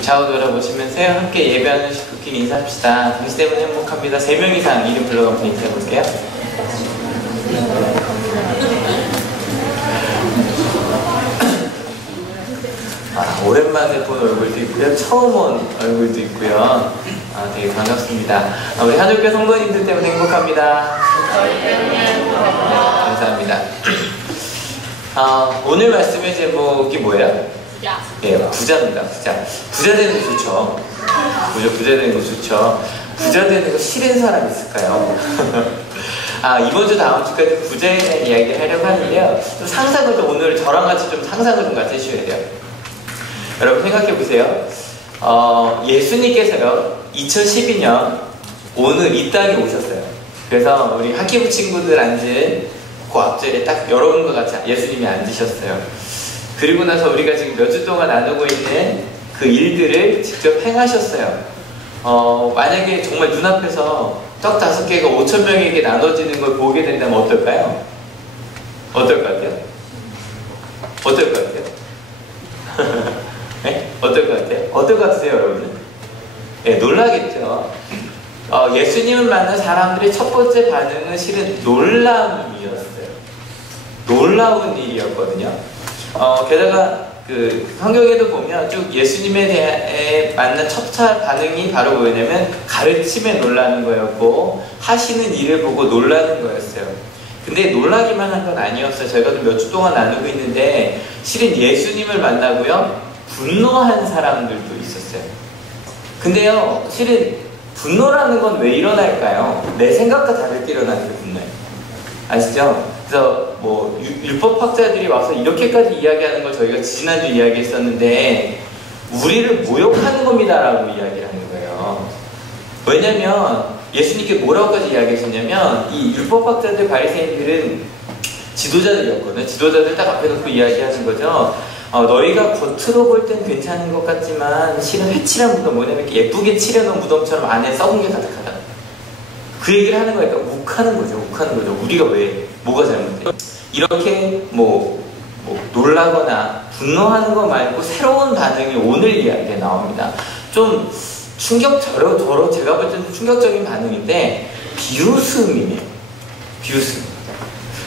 좌우 돌아보시면서요. 함께 예배하는 식구끼리 인사합시다. 당신 때문에 행복합니다. 3명 이상 이름 불러가면서 인사해볼게요. 오랜만에 본 얼굴도 있고요. 처음 온 얼굴도 있고요. 되게 반갑습니다. 우리 한울교 성도님들 때문에 행복합니다. 감사합니다. 오늘 말씀의 제목이 뭐예요? 예, 부자입니다. 부자 되는 거 좋죠. 부자 되는 거 좋죠. 부자 되는 거 싫은 사람 있을까요? 이번 주 다음 주까지 부자에 대한 이야기를 하려고 하는데요. 좀 상상을 좀 오늘 저랑 같이 좀 상상을 좀 같이 해주셔야 돼요. 여러분 생각해 보세요. 예수님께서요 2012년 오늘 이 땅에 오셨어요. 그래서 우리 학기부 친구들 앉은 그 앞자리에 딱 여러분과 같이 예수님이 앉으셨어요. 그리고 나서 우리가 지금 몇 주 동안 나누고 있는 그 일들을 직접 행하셨어요. 만약에 정말 눈앞에서 떡 5개가 5,000명에게 나눠지는 걸 보게 된다면 어떨까요? 어떨 것 같아요? 어떨 것 같아요? 네? 어떨 것 같아요? 어떨 것 같으세요, 여러분? 네, 놀라겠죠. 예수님을 만난 사람들의 첫 번째 반응은 실은 놀람이었어요. 놀라운 일이었거든요. 게다가 그 성경에도 보면 쭉 예수님에 대해 만난 첫 반응이 바로 뭐냐면 가르침에 놀라는 거였고 하시는 일을 보고 놀라는 거였어요. 근데 놀라기만 한 건 아니었어요. 저희가 몇 주 동안 나누고 있는데 실은 예수님을 만나고요 분노한 사람들도 있었어요. 근데요 실은 분노라는 건 왜 일어날까요? 내 생각과 다르게 일어나는 게 분노예요. 아시죠? 그래서 뭐 율법학자들이 와서 이렇게까지 이야기하는 걸 저희가 지난주 이야기했었는데 우리를 모욕하는 겁니다 라고 이야기를 하는 거예요. 왜냐면 예수님께 뭐라고까지 이야기하셨냐면 이 율법학자들 바리새인들은 지도자들이었거든요. 지도자들 딱 앞에 놓고 이야기하는 거죠. 너희가 겉으로 볼 땐 괜찮은 것 같지만 실은 회칠한 무덤, 뭐냐면 이렇게 예쁘게 칠해놓은 무덤처럼 안에 썩은 게 가득하다. 그 얘기를 하는 거니까 욱하는 거죠. 우리가 왜 뭐가 잘못해? 이렇게 뭐 놀라거나 분노하는 거 말고 새로운 반응이 오늘 이야기에 나옵니다. 좀 저로 제가 볼 때는 충격적인 반응인데 비웃음이에요. 비웃음.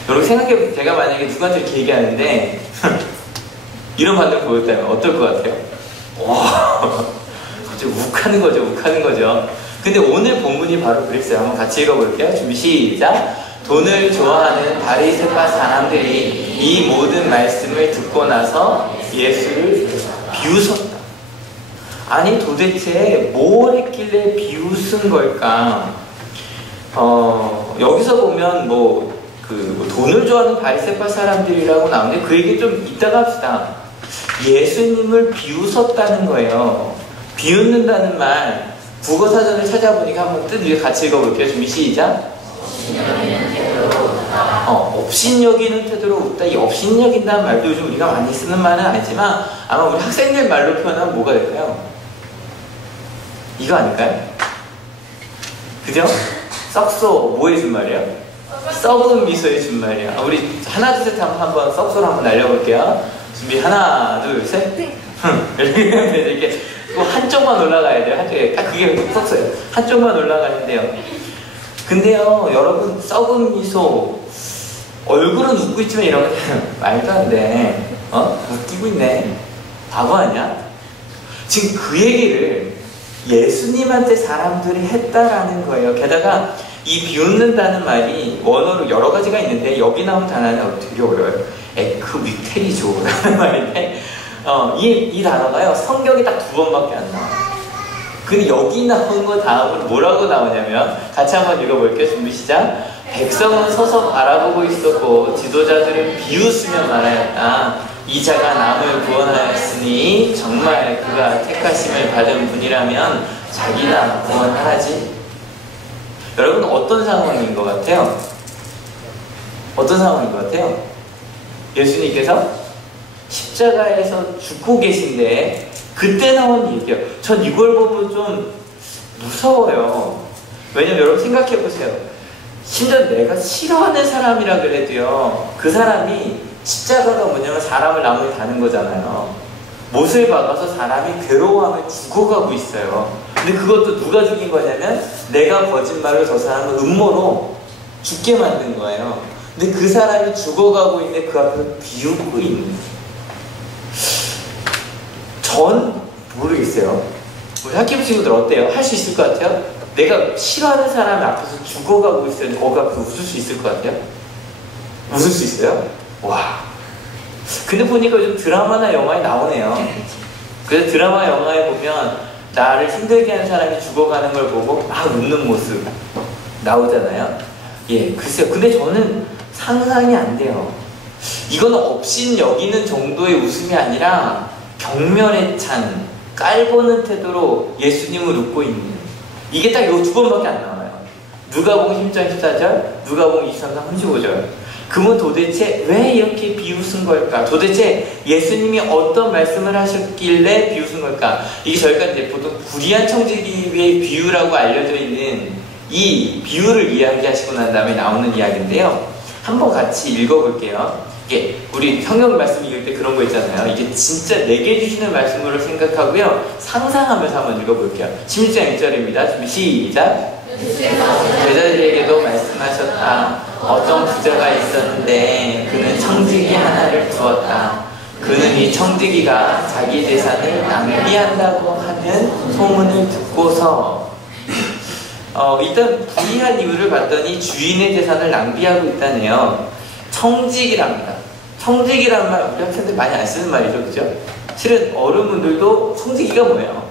여러분 생각해보세요. 제가 만약에 누구한테 이렇게 얘기하는데 이런 반응을 보였다면 어떨 것 같아요? 와, 갑자기 욱하는 거죠. 근데 오늘 본문이 바로 그랬어요. 한번 같이 읽어볼게요. 준비 시작. 돈을 좋아하는 바리새파 사람들이 이 모든 말씀을 듣고 나서 예수를 비웃었다. 아니 도대체 뭘 했길래 비웃은 걸까? 여기서 보면 돈을 좋아하는 바리새파 사람들이라고 나오는데 그 얘기 좀 이따가 합시다. 예수님을 비웃었다는 거예요. 비웃는다는 말 국어사전을 찾아보니까 한번 뜻 같이 읽어볼게요. 준비 시작. 업신여기는 태도로 웃다. 이 업신여긴다는 말도 요즘 우리가 많이 쓰는 말은 아니지만 아마 우리 학생들 말로 표현하면 뭐가 될까요? 이거 아닐까요? 그죠? 썩소 뭐의 준말이에요? 썩은 미소의 준말이야. 우리 하나 둘 셋 한번 썩소를 한번 날려볼게요. 준비 하나 둘 셋. 이렇게 한쪽만 올라가야 돼요. 한쪽에 딱 그게 썩소예요. 한쪽만 올라가는데요. 근데요 여러분 썩은 미소 얼굴은 웃고 있지만 이런 거 말도 안 돼. 웃기고 있네. 바보 아니야? 지금 그 얘기를 예수님한테 사람들이 했다라는 거예요. 게다가 이 비웃는다는 말이 원어로 여러 가지가 있는데 여기 나온 단어는 되게 어려워요. 에크위테리조 라는 말인데 이 단어가요 성경에 딱 2번밖에 안 나와요. 근데 여기 나온 거 다음으로 뭐라고 나오냐면 같이 한번 읽어볼게요. 준비 시작. 백성은 서서 바라보고 있었고 지도자들은 비웃으며 말하였다. 이 자가 남을 구원하였으니 정말 그가 택하심을 받은 분이라면 자기나 구원하라지. 여러분 어떤 상황인 것 같아요? 어떤 상황인 것 같아요? 예수님께서 십자가에서 죽고 계신데 그때 나온 얘기예요. 전 이걸 보면 좀 무서워요. 왜냐면 여러분 생각해보세요. 심지어 내가 싫어하는 사람이라 그래도요 그 사람이 십자가가 뭐냐면 사람을 나무에 다는 거잖아요. 못을 박아서 사람이 괴로워하며 죽어가고 있어요. 근데 그것도 누가 죽인 거냐면 내가 거짓말로 저 사람을 음모로 죽게 만든 거예요. 근데 그 사람이 죽어가고 있는데 그 앞에서 비웃고 있는. 전 모르겠어요. 우리 학교 친구들 어때요? 할 수 있을 것 같아요? 내가 싫어하는 사람 앞에서 죽어가고 있어요. 거기 앞에서 웃을 수 있을 것 같아요? 웃을 수 있어요? 와. 근데 보니까 요즘 드라마나 영화에 나오네요. 그래서 드라마 영화에 보면 나를 힘들게 하는 사람이 죽어가는 걸 보고 막 웃는 모습 나오잖아요. 예, 글쎄요. 근데 저는 상상이 안 돼요. 이거는 없인 여기는 정도의 웃음이 아니라 경멸에 찬 깔보는 태도로 예수님을 웃고 있는, 이게 딱 요 두 번밖에 안 나와요. 누가복음 10장 14절, 누가복음 23장 35절. 그분 도대체 왜 이렇게 비웃은 걸까? 도대체 예수님이 어떤 말씀을 하셨길래 비웃은 걸까? 이게 저희가 이제 보통 불의한 청지기의 비유라고 알려져 있는 이 비유를 이야기하시고 난 다음에 나오는 이야기인데요. 한번 같이 읽어볼게요. 이게 우리 성경 말씀 읽을 때 그런 거 있잖아요. 이게 진짜 내게 주시는 말씀으로 생각하고요. 상상하면서 한번 읽어볼게요. 16장 1절입니다. 준비 시작. 제자들에게도 말씀하셨다. 어떤 부자가 있었는데 그는 청지기 하나를 두었다. 그는 이 청지기가 자기 재산을 낭비한다고 하는 소문을 듣고서 일단 불의한 이유를 봤더니 주인의 재산을 낭비하고 있다네요. 청지기랍니다. 청지기란 말 우리 학생들 많이 안 쓰는 말이죠, 그죠? 실은 어른분들도 청지기가 뭐예요?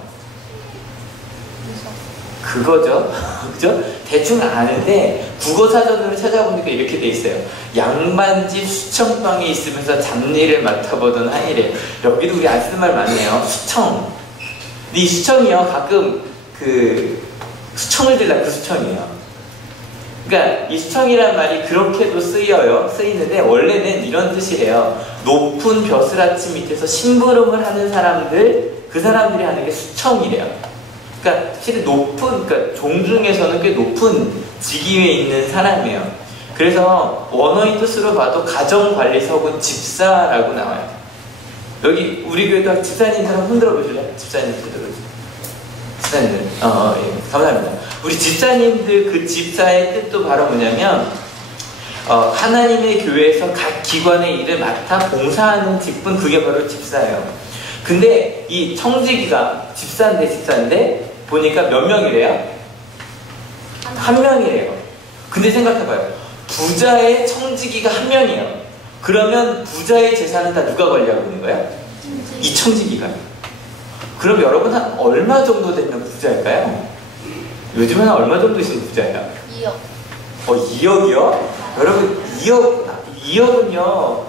그거죠. 그죠? 대충 아는데 국어사전으로 찾아보니까 이렇게 돼 있어요. 양반집 수청방에 있으면서 잡일을 맡아보던 하이래. 여기도 우리 안 쓰는 말 많네요. 수청. 근데 이 수청이요, 가끔 그 수청을 들라 그 수청이에요. 그러니까 이 수청이란 말이 그렇게도 쓰이는데 원래는 이런 뜻이래요. 높은 벼슬아치 밑에서 심부름을 하는 사람들, 그 사람들이 하는 게 수청이래요. 그러니까 실은 그러니까 종중에서는 꽤 높은 직위에 있는 사람이에요. 그래서 원어의 뜻으로 봐도 가정관리사 혹은 집사라고 나와요. 여기 우리 교회도 집사님들 한번 흔들어 보실래요? 집사님들 집사님들. 예, 감사합니다. 우리 집사님들 그 집사의 뜻도 바로 뭐냐면 하나님의 교회에서 각 기관의 일을 맡아 봉사하는 직분, 그게 바로 집사예요. 근데 이 청지기가 집사인데 보니까 몇 명이래요? 한 명이래요. 근데 생각해봐요. 부자의 청지기가 한 명이에요. 그러면 부자의 재산은 다 누가 관리하고 있는 거예요? 이 청지기가. 그럼 여러분 한 얼마 정도 되면 부자일까요? 요즘은 한 얼마 정도 있으면 부자예요? 2억. 2억이요? 여러분 2억은요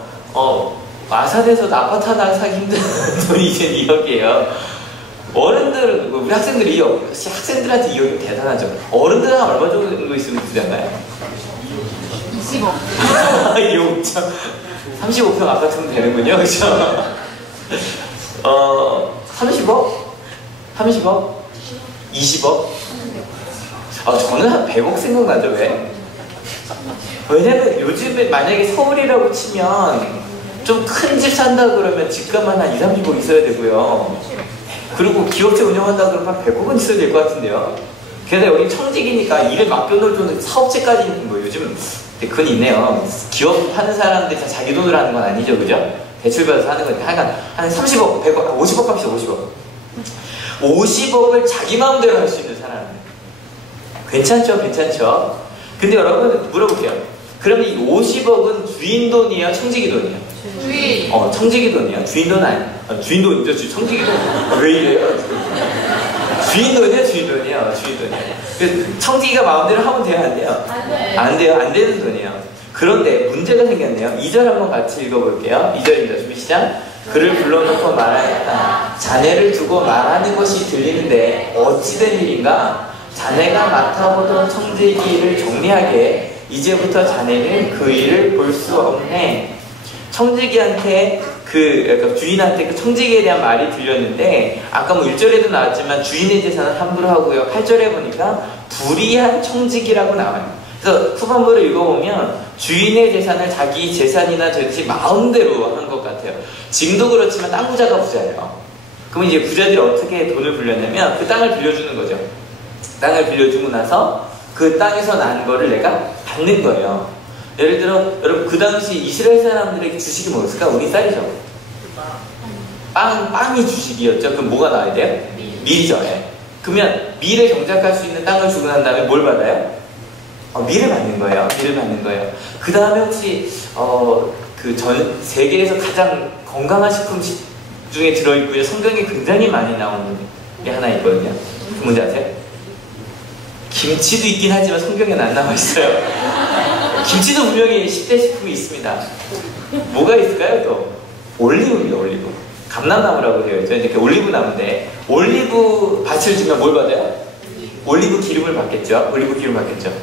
아산에서도 아파트 하나 사기 힘든 돈이 이제 2억이에요. 어른들은, 우리 학생들이 2억, 학생들한테 2억이 대단하죠. 어른들은 한 얼마 정도 있으면 부자인가요? 20억. 2억 5천. 35평 아파트면 되는군요, 그죠? 30억? 30억? 20억? 저는 한 100억 생각나죠, 왜? 왜냐면 요즘에 만약에 서울이라고 치면 좀 큰 집 산다 그러면 집값만 한 2, 30억 있어야 되고요. 그리고 기업체 운영한다 그러면 한 100억은 있어야 될 것 같은데요. 게다가 여기 청직이니까 일을 맡겨놓을 정도 사업체까지 뭐 요즘 그건 있네요. 기업 하는 사람들이 다 자기 돈으로 하는 건 아니죠, 그죠? 대출받아서 하는 거니까 하여간 한 30억, 100억, 50억 합시다, 50억. 50억을 자기 마음대로 할 수 있는 사람. 괜찮죠? 괜찮죠? 근데 여러분 물어볼게요. 그러면 이 50억은 주인 돈이에요? 청지기 돈이에요? 주인. 청지기 돈이에요? 주인 돈 아니에요? 주인 돈이죠? 청지기 돈. 왜 이래요? 주인 돈이에요? 주인 돈이에요? 주인 돈이에요. 청지기가 마음대로 하면 돼요? 안 돼요? 안 돼. 안 돼요? 안 되는 돈이에요. 그런데 문제가 생겼네요. 2절 한번 같이 읽어볼게요. 2절입니다. 준비 시작. 그를 불러놓고 말하였다. 자네를 두고 말하는 것이 들리는데 어찌된 일인가? 자네가 맡아보던 청지기를 정리하게 이제부터 자네는 그 일을 볼 수 없네. 청지기한테 그러니까 주인한테 그 청지기에 대한 말이 들렸는데 아까 뭐 1절에도 나왔지만 주인의 재산은 함부로 하고요. 8절에 보니까 불의한 청지기라고 나와요. 그래서 후반부를 읽어보면 주인의 재산을 자기 재산이나 되듯이 마음대로 한 것 같아요. 지금도 그렇지만 땅 부자가 부자예요. 그럼 이제 부자들이 어떻게 돈을 빌렸냐면 그 땅을 빌려주는 거죠. 땅을 빌려주고 나서 그 땅에서 난 거를 내가 받는 거예요. 예를 들어 여러분 그 당시 이스라엘 사람들에게 주식이 뭐였을까? 우리 쌀이죠. 빵이 주식이었죠. 그럼 뭐가 나와야 돼요? 밀이죠. 예. 그러면 밀을 경작할 수 있는 땅을 주고 난 다음에 뭘 받아요? 밀을 받는 거예요. 밀을 받는 거예요. 그 다음에 혹시 그 전 세계에서 가장 건강한 식품 중에 들어있고요. 성경에 굉장히 많이 나오는 게 하나 있거든요. 그 뭔지 아세요? 김치도 있긴 하지만 성경에는 안 나와 있어요. 김치도 분명히 10대 식품이 있습니다. 뭐가 있을까요? 또 올리브입니다. 올리브. 감람나무라고 되어 있죠. 이렇게 올리브 나무인데 올리브 밭을 주면 뭘 받아요? 올리브 기름을 받겠죠. 올리브 기름 받겠죠.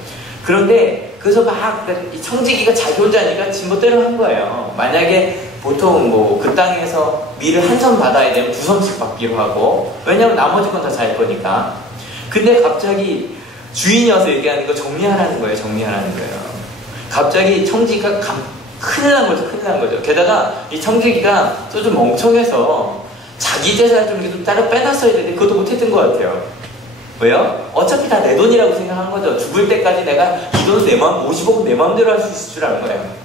그런데 그래서 막 청지기가 자기 혼자니까 진보대로 한 거예요. 만약에 보통 뭐 그 땅에서 밀을 한 선 받아야 되면 2선씩 받기로 하고, 왜냐면 나머지 건 다 자기 거니까. 근데 갑자기 주인이 와서 얘기하는 거 정리하라는 거예요. 정리하라는 거예요. 갑자기 청지기가 큰일 난 거죠. 큰일 난 거죠. 게다가 이 청지기가 또 좀 멍청해서 자기 재산을 좀 따로 빼놨어야 되는데 그것도 못했던 것 같아요. 왜요? 어차피 다 내 돈이라고 생각한 거죠. 죽을 때까지 내가 이 돈 내 마음 50억 내 마음대로 할 수 있을 줄 아는 거예요.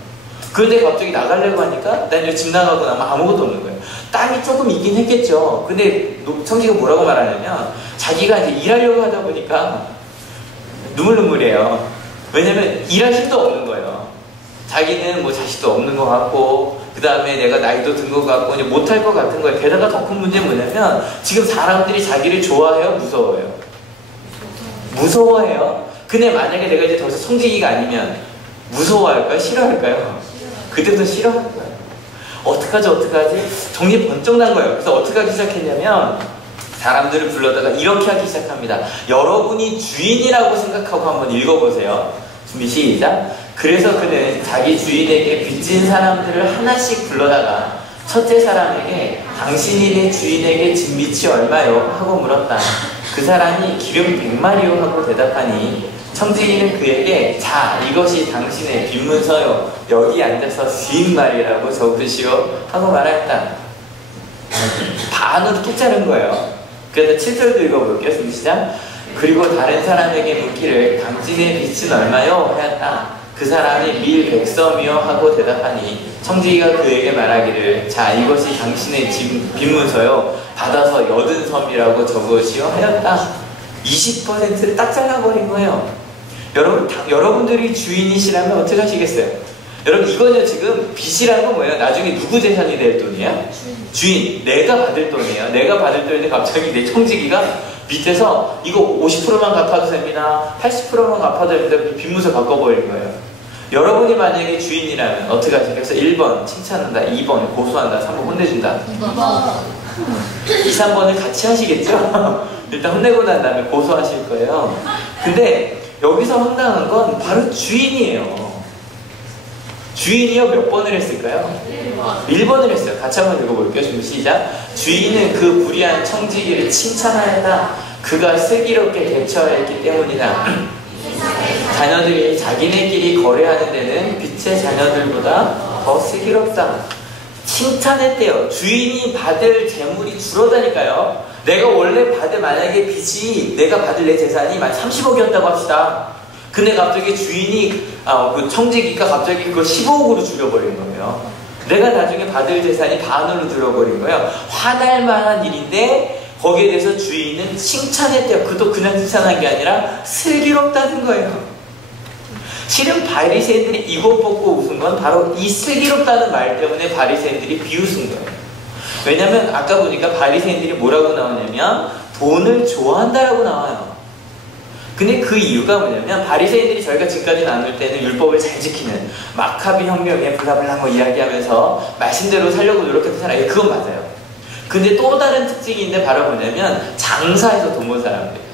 그런데 갑자기 나가려고 하니까 난 이제 집 나가고 나면 아무것도 없는 거예요. 땅이 조금 있긴 했겠죠. 근데 청지기가 뭐라고 말하냐면 자기가 이제 일하려고 하다 보니까 눈물이에요. 왜냐면 일할 힘도 없는 거예요. 자기는 뭐 자식도 없는 것 같고 그 다음에 내가 나이도 든 것 같고 이제 못할 것 같은 거예요. 게다가 더 큰 문제는 뭐냐면 지금 사람들이 자기를 좋아해요? 무서워해요? 무서워해요. 근데 만약에 내가 이제 더 이상 청지기가 아니면 무서워할까요? 싫어할까요? 그때부터 싫어할 거예요. 어떡하지? 정신 번쩍 난 거예요. 그래서 어떻게 하기 시작했냐면 사람들을 불러다가 이렇게 하기 시작합니다. 여러분이 주인이라고 생각하고 한번 읽어보세요. 준비 시작. 그래서 그는 자기 주인에게 빚진 사람들을 하나씩 불러다가 첫째 사람에게 당신이 내 주인에게 진 빚이 얼마요? 하고 물었다. 그 사람이 기름 100마리요 하고 대답하니 청지기는 그에게 자 이것이 당신의 빈문서요. 여기 앉아서 수익말이라고 적으시오 하고 말했다. 반으로 뚝 자른 거예요. 그래서 7절도 읽어볼게요. 시작. 그리고 다른 사람에게 묻기를 당신의 빚은 얼마요? 하였다. 그 사람이 밀 100섬이요 하고 대답하니 청지기가 그에게 말하기를 자 이것이 당신의 빈문서요. 받아서 80섬이라고 적으시오 하였다. 20%를 딱 잘라버린 거예요. 여러분들이 주인이시라면 어떻게 하시겠어요? 여러분 이거는 지금 빚이라는 건 뭐예요? 나중에 누구 재산이 될 돈이야? 주인. 내가 받을 돈이에요. 내가 받을 돈인데 갑자기 내 청지기가 밑에서 이거 50%만 갚아도 됩니다. 80%만 갚아도 됩니다. 빈문서 바꿔버린 거예요. 여러분이 만약에 주인이라면 어떻게 하시겠어요? 1번 칭찬한다, 2번 고소한다, 3번 혼내준다. 2, 3번을 같이 하시겠죠? 일단 혼내고 난 다음에 고소하실 거예요. 근데 여기서 황당한 건 바로 주인이에요. 주인이요 몇 번을 했을까요? 1번을 했어요. 같이 한번 읽어볼게요. 준비 시작. 주인은 그 불의한 청지기를 칭찬하였다. 그가 슬기롭게 대처하였기 때문이다. 자녀들이 자기네끼리 거래하는 데는 빛의 자녀들보다 더 슬기롭다. 칭찬했대요. 주인이 받을 재물이 줄어다니까요. 내가 원래 받을 만약에 빚이 내가 받을 내 재산이 만 30억이었다고 합시다. 근데 갑자기 주인이 그 청지기가 갑자기 그걸 15억으로 줄여버린 거예요. 내가 나중에 받을 재산이 반으로 줄어버린 거예요. 화날 만한 일인데 거기에 대해서 주인은 칭찬했대요. 그도 그냥 칭찬한 게 아니라 슬기롭다는 거예요. 실은 바리새인들이 이것 보고 웃은 건 바로 이 슬기롭다는 말 때문에 바리새인들이 비웃은 거예요. 왜냐면 아까 보니까 바리새인들이 뭐라고 나오냐면 돈을 좋아한다라고 나와요. 근데 그 이유가 뭐냐면 바리새인들이 저희가 지금까지 나눌 때는 율법을 잘 지키는 마카비 혁명에 블라블라 뭐 이야기하면서 말씀대로 살려고 노력했던 사람이 그건 맞아요. 근데 또 다른 특징이 있는데 바로 뭐냐면 장사에서 돈 번 사람들이었어요.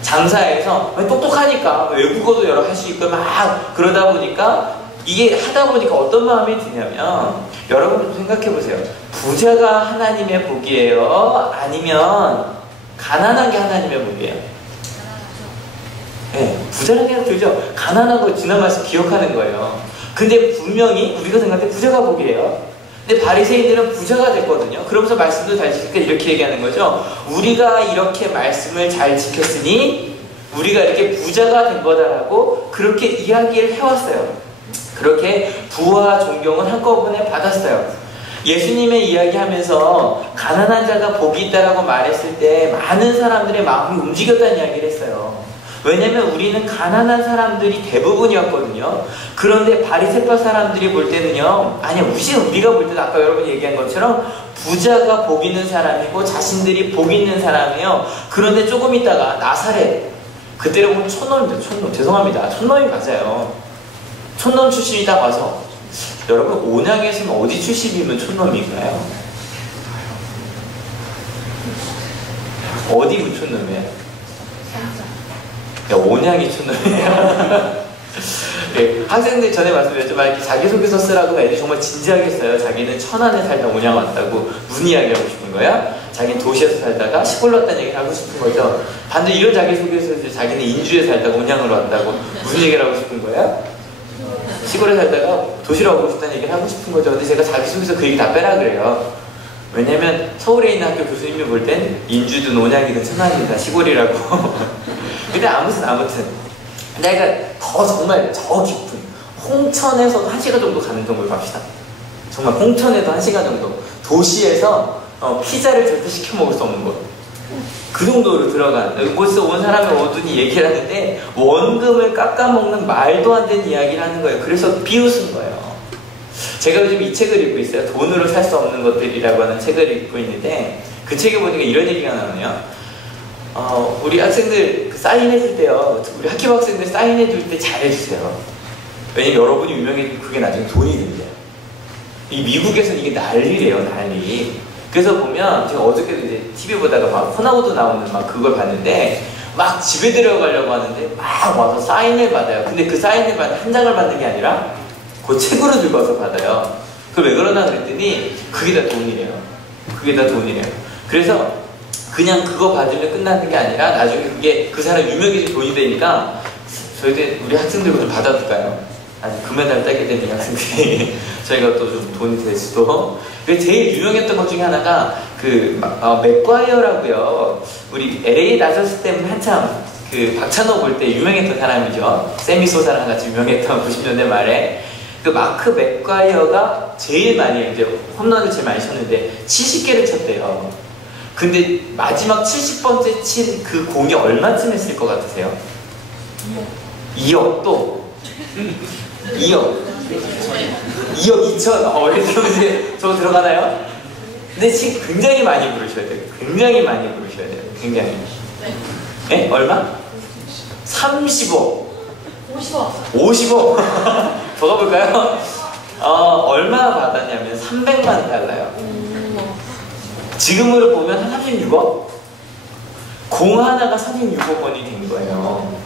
장사에서 똑똑하니까 외국어도 여러 할 수 있고 막 그러다 보니까 이게 하다 보니까 어떤 마음이 드냐면 여러분 생각해 보세요. 부자가 하나님의 복이에요? 아니면 가난한 게 하나님의 복이에요? 네, 부자라는 생각 들죠? 가난한 거 지난 말씀 기억하는 거예요. 근데 분명히 우리가 생각할 때 부자가 복이에요. 근데 바리새인들은 부자가 됐거든요. 그러면서 말씀도 잘 지키니까 이렇게 얘기하는 거죠. 우리가 이렇게 말씀을 잘 지켰으니 우리가 이렇게 부자가 된 거다라고 그렇게 이야기를 해왔어요. 그렇게 부와 존경은 한꺼번에 받았어요. 예수님의 이야기하면서 가난한 자가 복이 있다라고 말했을 때 많은 사람들의 마음이 움직였다는 이야기를 했어요. 왜냐면 우리는 가난한 사람들이 대부분이었거든요. 그런데 바리새파 사람들이 볼 때는요, 아니야, 우리가 볼 때도 아까 여러분이 얘기한 것처럼 부자가 복 있는 사람이고 자신들이 복 있는 사람이에요. 그런데 조금 있다가 나사렛, 그때로 보면 촌놈입니다. 촌놈, 죄송합니다. 촌놈이 맞아요. 촌놈 출신이 딱 와서, 여러분 온양에서는 어디 출신이면 촌놈인가요? 어디 그 촌놈이에요? 야, 온양이 촌놈이에요. 네, 학생들 전에 말씀드렸지만 이렇게 자기소개서 쓰라고 애들이 정말 진지하게 써요. 자기는 천안에 살다 온양 왔다고 무슨 이야기 하고 싶은 거야? 자기는 도시에서 살다가 시골로 왔다는 얘기를 하고 싶은 거죠. 반대로 이런 자기소개서에서 자기는 인주에 살다가 온양으로 왔다고 무슨 얘기를 하고 싶은 거야? 시골에 살다가 도시로 오고 싶다는 얘기를 하고 싶은 거죠. 근데 제가 자기소개서 그 얘기 다 빼라 그래요. 왜냐면 서울에 있는 학교 교수님이 볼 땐 인주든 온양이든 천안이든 다 시골이라고. 근데 아무튼 내가 더 정말 저 깊은 홍천에서도 1시간 정도 가는 정도로 갑시다. 정말 홍천에도 1시간 정도 도시에서 피자를 절대 시켜 먹을 수 없는 곳, 그 정도로 들어간 곳에서 온 사람이 오더니 얘기를 하는데 원금을 깎아먹는 말도 안 되는 이야기를 하는 거예요. 그래서 비웃은 거예요. 제가 요즘 이 책을 읽고 있어요. 돈으로 살 수 없는 것들이라고 하는 책을 읽고 있는데 그 책에 보니까 이런 얘기가 나오네요. 우리 학생들 사인해줄 때요, 우리 학교 학생들 사인해줄 때 잘해주세요. 왜냐면 여러분이 유명해지면 그게 나중에 돈이 된대요. 이 미국에서는 이게 난리래요, 난리. 그래서 보면 제가 어저께도 이제 TV 보다가 막 호나우도 나오는 막 그걸 봤는데 막 집에 들어가려고 하는데 막 와서 사인을 받아요. 근데 그 사인을 한 장을 받는 게 아니라 그 책으로 들고 와서 받아요. 그걸 왜 그러나 그랬더니 그게 다 돈이래요. 그게 다 돈이래요. 그래서 그냥 그거 받으면 끝나는 게 아니라 나중에 그게 그 사람 유명해진 돈이 되니까 저희들 우리 학생들도 좀 받아둘까요? 아니 금메달 따게 되는 학생들이 저희가 또 좀 돈이 될 수도. 제일 유명했던 것 중에 하나가 그 맥과이어라고요. 우리 LA 다저스 때문에 한참 그 박찬호 볼 때 유명했던 사람이죠. 세미 소사랑 같이 유명했던 90년대 말에 그 마크 맥과이어가 제일 많이 이제 홈런을 제일 많이 쳤는데 70개를 쳤대요. 근데 마지막 70번째 친 그 공이 얼마쯤 했을 것 같으세요? 2억 또 2억 2천 이렇게 이제 저거 들어가나요? 근데 지금 굉장히 많이 부르셔야 돼요. 굉장히 많이 부르셔야 돼요. 굉장히. 네? 얼마? 30억 50억 더 가볼까요? 얼마 받았냐면 300만 달러요. 지금으로 보면 한 36억? 공 하나가 36억 원이 된 거예요.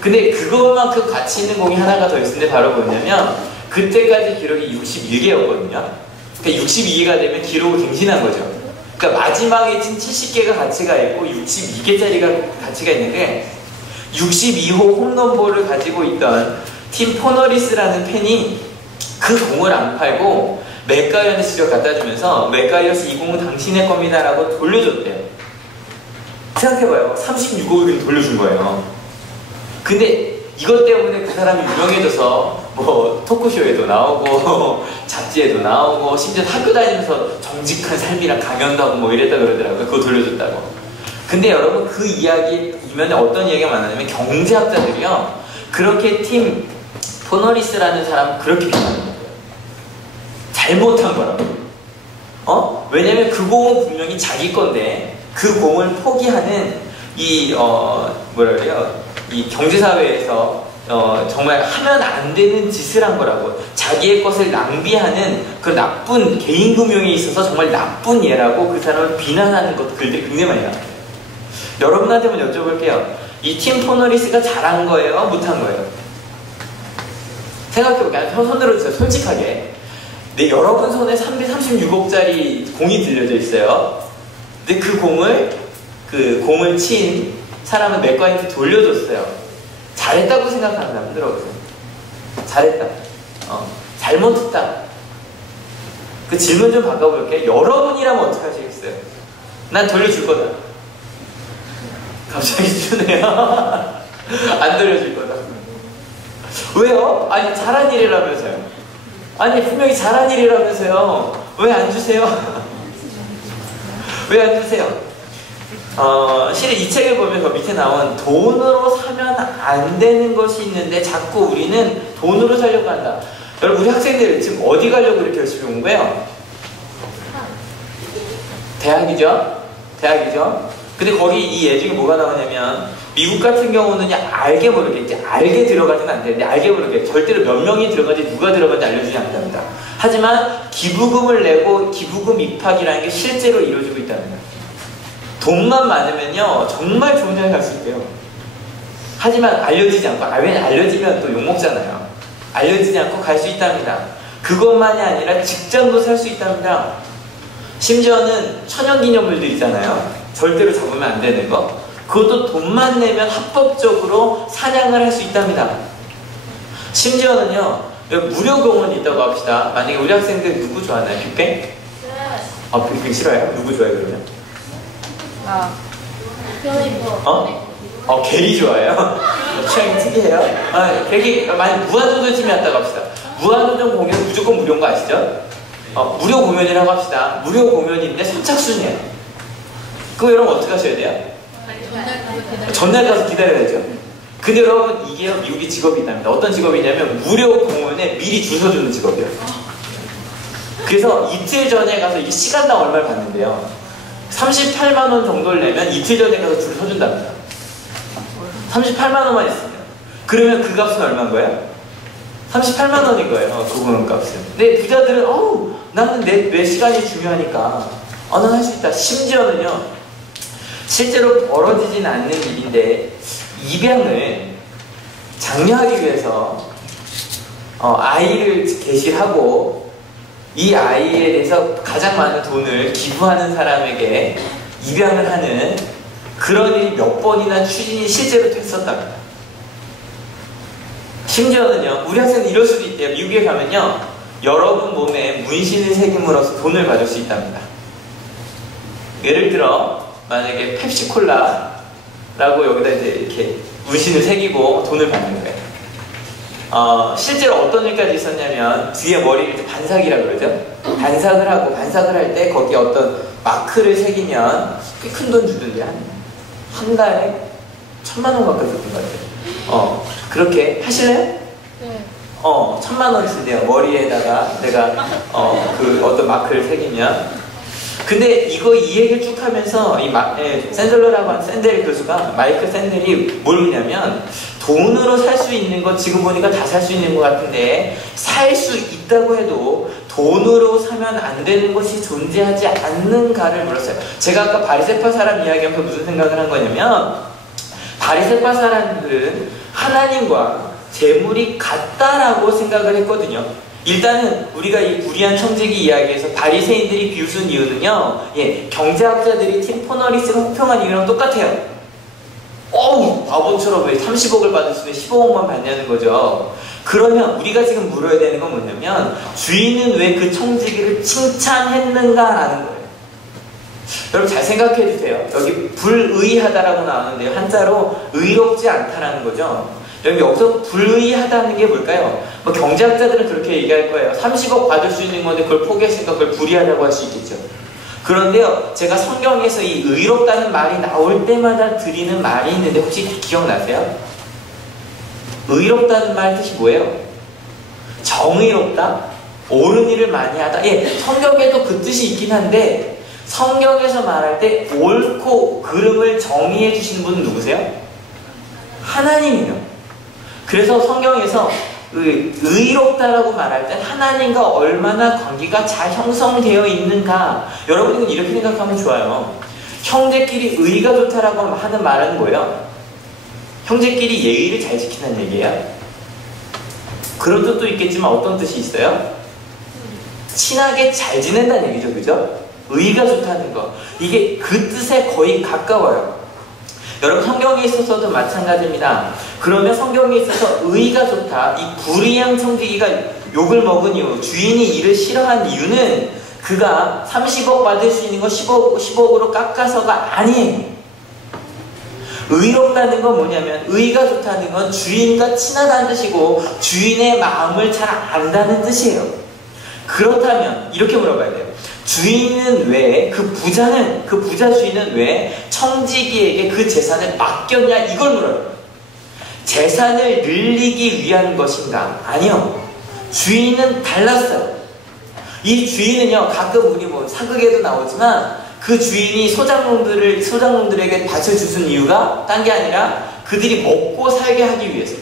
근데 그것만큼 가치 있는 공이 하나가 더 있는데 바로 뭐냐면 그때까지 기록이 61개였거든요. 그러니까 62개가 되면 기록을 갱신한 거죠. 그러니까 마지막에 친 70개가 가치가 있고 62개짜리가 가치가 있는데 62호 홈런볼을 가지고 있던 팀 포너리스라는 팬이 그 공을 안 팔고 맥가이어한테 직접 갖다 주면서 맥가이어스 이 공은 당신의 겁니다 라고 돌려줬대요. 생각해봐요. 36억을 돌려준 거예요. 근데 이것 때문에 그 사람이 유명해져서 뭐 토크쇼에도 나오고 잡지에도 나오고 심지어 학교 다니면서 정직한 삶이랑 강연도 하고 뭐 이랬다 그러더라고요. 그거 돌려줬다고. 근데 여러분 그 이야기 이면에 어떤 이야기가 많았냐면 경제학자들이요 그렇게 팀 포너리스라는 사람 그렇게 비판하는 거예요. 잘못한 거라고. 왜냐면 그 공은 분명히 자기 건데 그 공을 포기하는 이 뭐라 그래요? 이 경제사회에서 정말 하면 안 되는 짓을 한 거라고. 자기의 것을 낭비하는 그 나쁜 개인금융에 있어서 정말 나쁜 예라고 그 사람을 비난하는 것 글들이 굉장히 많이 나와요. 여러분한테 한번 여쭤볼게요. 이 팀 포너리스가 잘한 거예요? 못한 거예요? 생각해볼게요. 손 들어주세요. 솔직하게. 네, 여러분 손에 336억짜리 공이 들려져 있어요. 근데 그 공을 친 사람은 맥과이어한테 돌려줬어요. 잘했다고 생각하는 사람 들어보세요. 잘했다. 잘못했다. 그 질문 좀 바꿔볼게요. 여러분이라면 어떻게 하시겠어요? 난 돌려줄 거다. 갑자기 주네요. 안 돌려줄 거다. 왜요? 아니 잘한 일이라면서요. 아니 분명히 잘한 일이라면서요. 왜 안 주세요? 왜 안 주세요? 실은 이 책을 보면 저 밑에 나온 돈으로 사면 안 되는 것이 있는데 자꾸 우리는 돈으로 살려고 한다. 여러분 우리 학생들 지금 어디 가려고 이렇게 열심히 공부해요? 대학이죠? 대학이죠? 근데 거기 이 예중에 뭐가 나오냐면 미국 같은 경우는 그냥 알게 모르게 이제 알게 들어가지는 안 되는데 알게 모르게 절대로 몇 명이 들어가지 누가 들어가지 알려주지 않답니다. 하지만 기부금을 내고 기부금 입학이라는 게 실제로 이루어지고 있답니다. 돈만 많으면요 정말 좋은 자리에 갈 수 있대요. 하지만 알려지지 않고 알려지면 또 욕먹잖아요. 알려지지 않고 갈 수 있답니다. 그것만이 아니라 직장도 살 수 있답니다. 심지어는 천연기념물들 있잖아요. 절대로 잡으면 안 되는 거. 그것도 돈만 내면 합법적으로 사냥을 할 수 있답니다. 심지어는요 무료 공원이 있다고 합시다. 만약에 우리 학생들 누구 좋아하나요? 빅뱅? 빅뱅 싫어요? 누구 좋아해요 그러면? 게리 좋아해요? 취향이 특이해요? 되게 만약 무한도전 팀이 왔다고 합시다. 무한도전 공연 무조건 무료인 거 아시죠? 무료 공연이라고 합시다. 무료 공연인데 선착순이에요. 그럼 여러분 어떻게 하셔야 돼요? 전날 가서 기다려야죠. 근데 여러분 이게 미국의 직업이 있답니다. 어떤 직업이냐면 무료 공연에 미리 줄 서주는 직업이에요. 그래서 이틀 전에 가서 이 시간당 얼마를 받는데요. 38만 원 정도를 내면 이틀 전에 가서 줄 서준답니다. 38만 원만 있으면. 그러면 그 값은 얼마인 거예요? 38만 원인 거예요. 그 공연 값은. 근데 부자들은 나는 내 시간이 중요하니까 난 할 수 있다. 심지어는요 실제로 벌어지진 않는 일인데 입양을 장려하기 위해서 아이를 계시하고 이 아이에 대해서 가장 많은 돈을 기부하는 사람에게 입양을 하는 그런 일이 몇 번이나 추진이 실제로 됐었답니다. 심지어는요 우리 학생은 이럴 수도 있대요. 미국에 가면요 여러분 몸에 문신을 새김으로써 돈을 받을 수 있답니다. 예를 들어 만약에 펩시콜라라고 여기다 이제 이렇게 문신을 새기고 돈을 받는 거예요. 실제로 어떤 일까지 있었냐면 뒤에 머리를 이제 반삭이라고 그러죠. 반삭을 하고 반삭을 할 때 거기에 어떤 마크를 새기면 꽤 큰 돈 주던데 한 달에 1,000만 원 가까이 줬던 것 같아요. 그렇게 하실래요? 네. 1,000만 원 준대요. 머리에다가 내가 그 어떤 마크를 새기면. 근데 이 얘기를 쭉 하면서 샌들러라고 하는 샌델 교수가 마이클 샌델이 뭘 했냐면 돈으로 살 수 있는 거 지금 보니까 다 살 수 있는 것 같은데 살 수 있다고 해도 돈으로 사면 안 되는 것이 존재하지 않는가를 물었어요. 제가 아까 바리새파 사람 이야기하면서 무슨 생각을 한 거냐면 바리새파 사람들은 하나님과 재물이 같다라고 생각을 했거든요. 일단은 우리가 이 불의한 청지기 이야기에서 바리새인들이 비웃은 이유는요 경제학자들이 팀 포너리스가 혹평한 이유랑 똑같아요. 바보처럼 왜 30억을 받을 수 있는 15억만 받냐는 거죠. 그러면 우리가 지금 물어야 되는 건 뭐냐면 주인은 왜 그 청지기를 칭찬했는가라는 거예요. 여러분 잘 생각해 주세요. 여기 불의하다라고 나오는데요 한자로 의롭지 않다라는 거죠. 여기서 불의하다는 게 뭘까요? 경제학자들은 그렇게 얘기할 거예요. 30억 받을 수 있는 건데 그걸 포기했으니까 그걸 불의하다고 할 수 있겠죠. 그런데요 제가 성경에서 이 의롭다는 말이 나올 때마다 드리는 말이 있는데 혹시 기억나세요? 의롭다는 말 뜻이 뭐예요? 정의롭다? 옳은 일을 많이 하다? 성경에도 그 뜻이 있긴 한데 성경에서 말할 때 옳고 그름을 정의해 주시는 분은 누구세요? 하나님이요. 그래서 성경에서 의롭다라고 말할 때 하나님과 얼마나 관계가 잘 형성되어 있는가. 여러분은 이렇게 생각하면 좋아요. 형제끼리 의가 좋다라고 하는 말은 뭐예요? 형제끼리 예의를 잘 지키는 얘기예요. 그런 뜻도 있겠지만 어떤 뜻이 있어요? 친하게 잘 지낸다는 얘기죠. 그죠? 의가 좋다는 거. 이게 그 뜻에 거의 가까워요. 여러분 성경에 있어서도 마찬가지입니다. 그러면 성경에 있어서 의가 좋다, 이 불의한 청지기가 욕을 먹은 이유, 주인이 이를 싫어한 이유는 그가 30억 받을 수 있는 거 10억으로 깎아서가 아니에요. 의롭다는 건 뭐냐면, 의가 좋다는 건 주인과 친하다는 뜻이고 주인의 마음을 잘 안다는 뜻이에요. 그렇다면 이렇게 물어봐야 돼요. 주인은 왜, 그 부자 주인은 왜 청지기에게 그 재산을 맡겼냐, 이걸 물어요. 재산을 늘리기 위한 것인가? 아니요. 주인은 달랐어요. 이 주인은요, 가끔 우리 뭐 사극에도 나오지만 그 주인이 소장농들에게 밭을 주신 이유가 딴 게 아니라 그들이 먹고 살게 하기 위해서.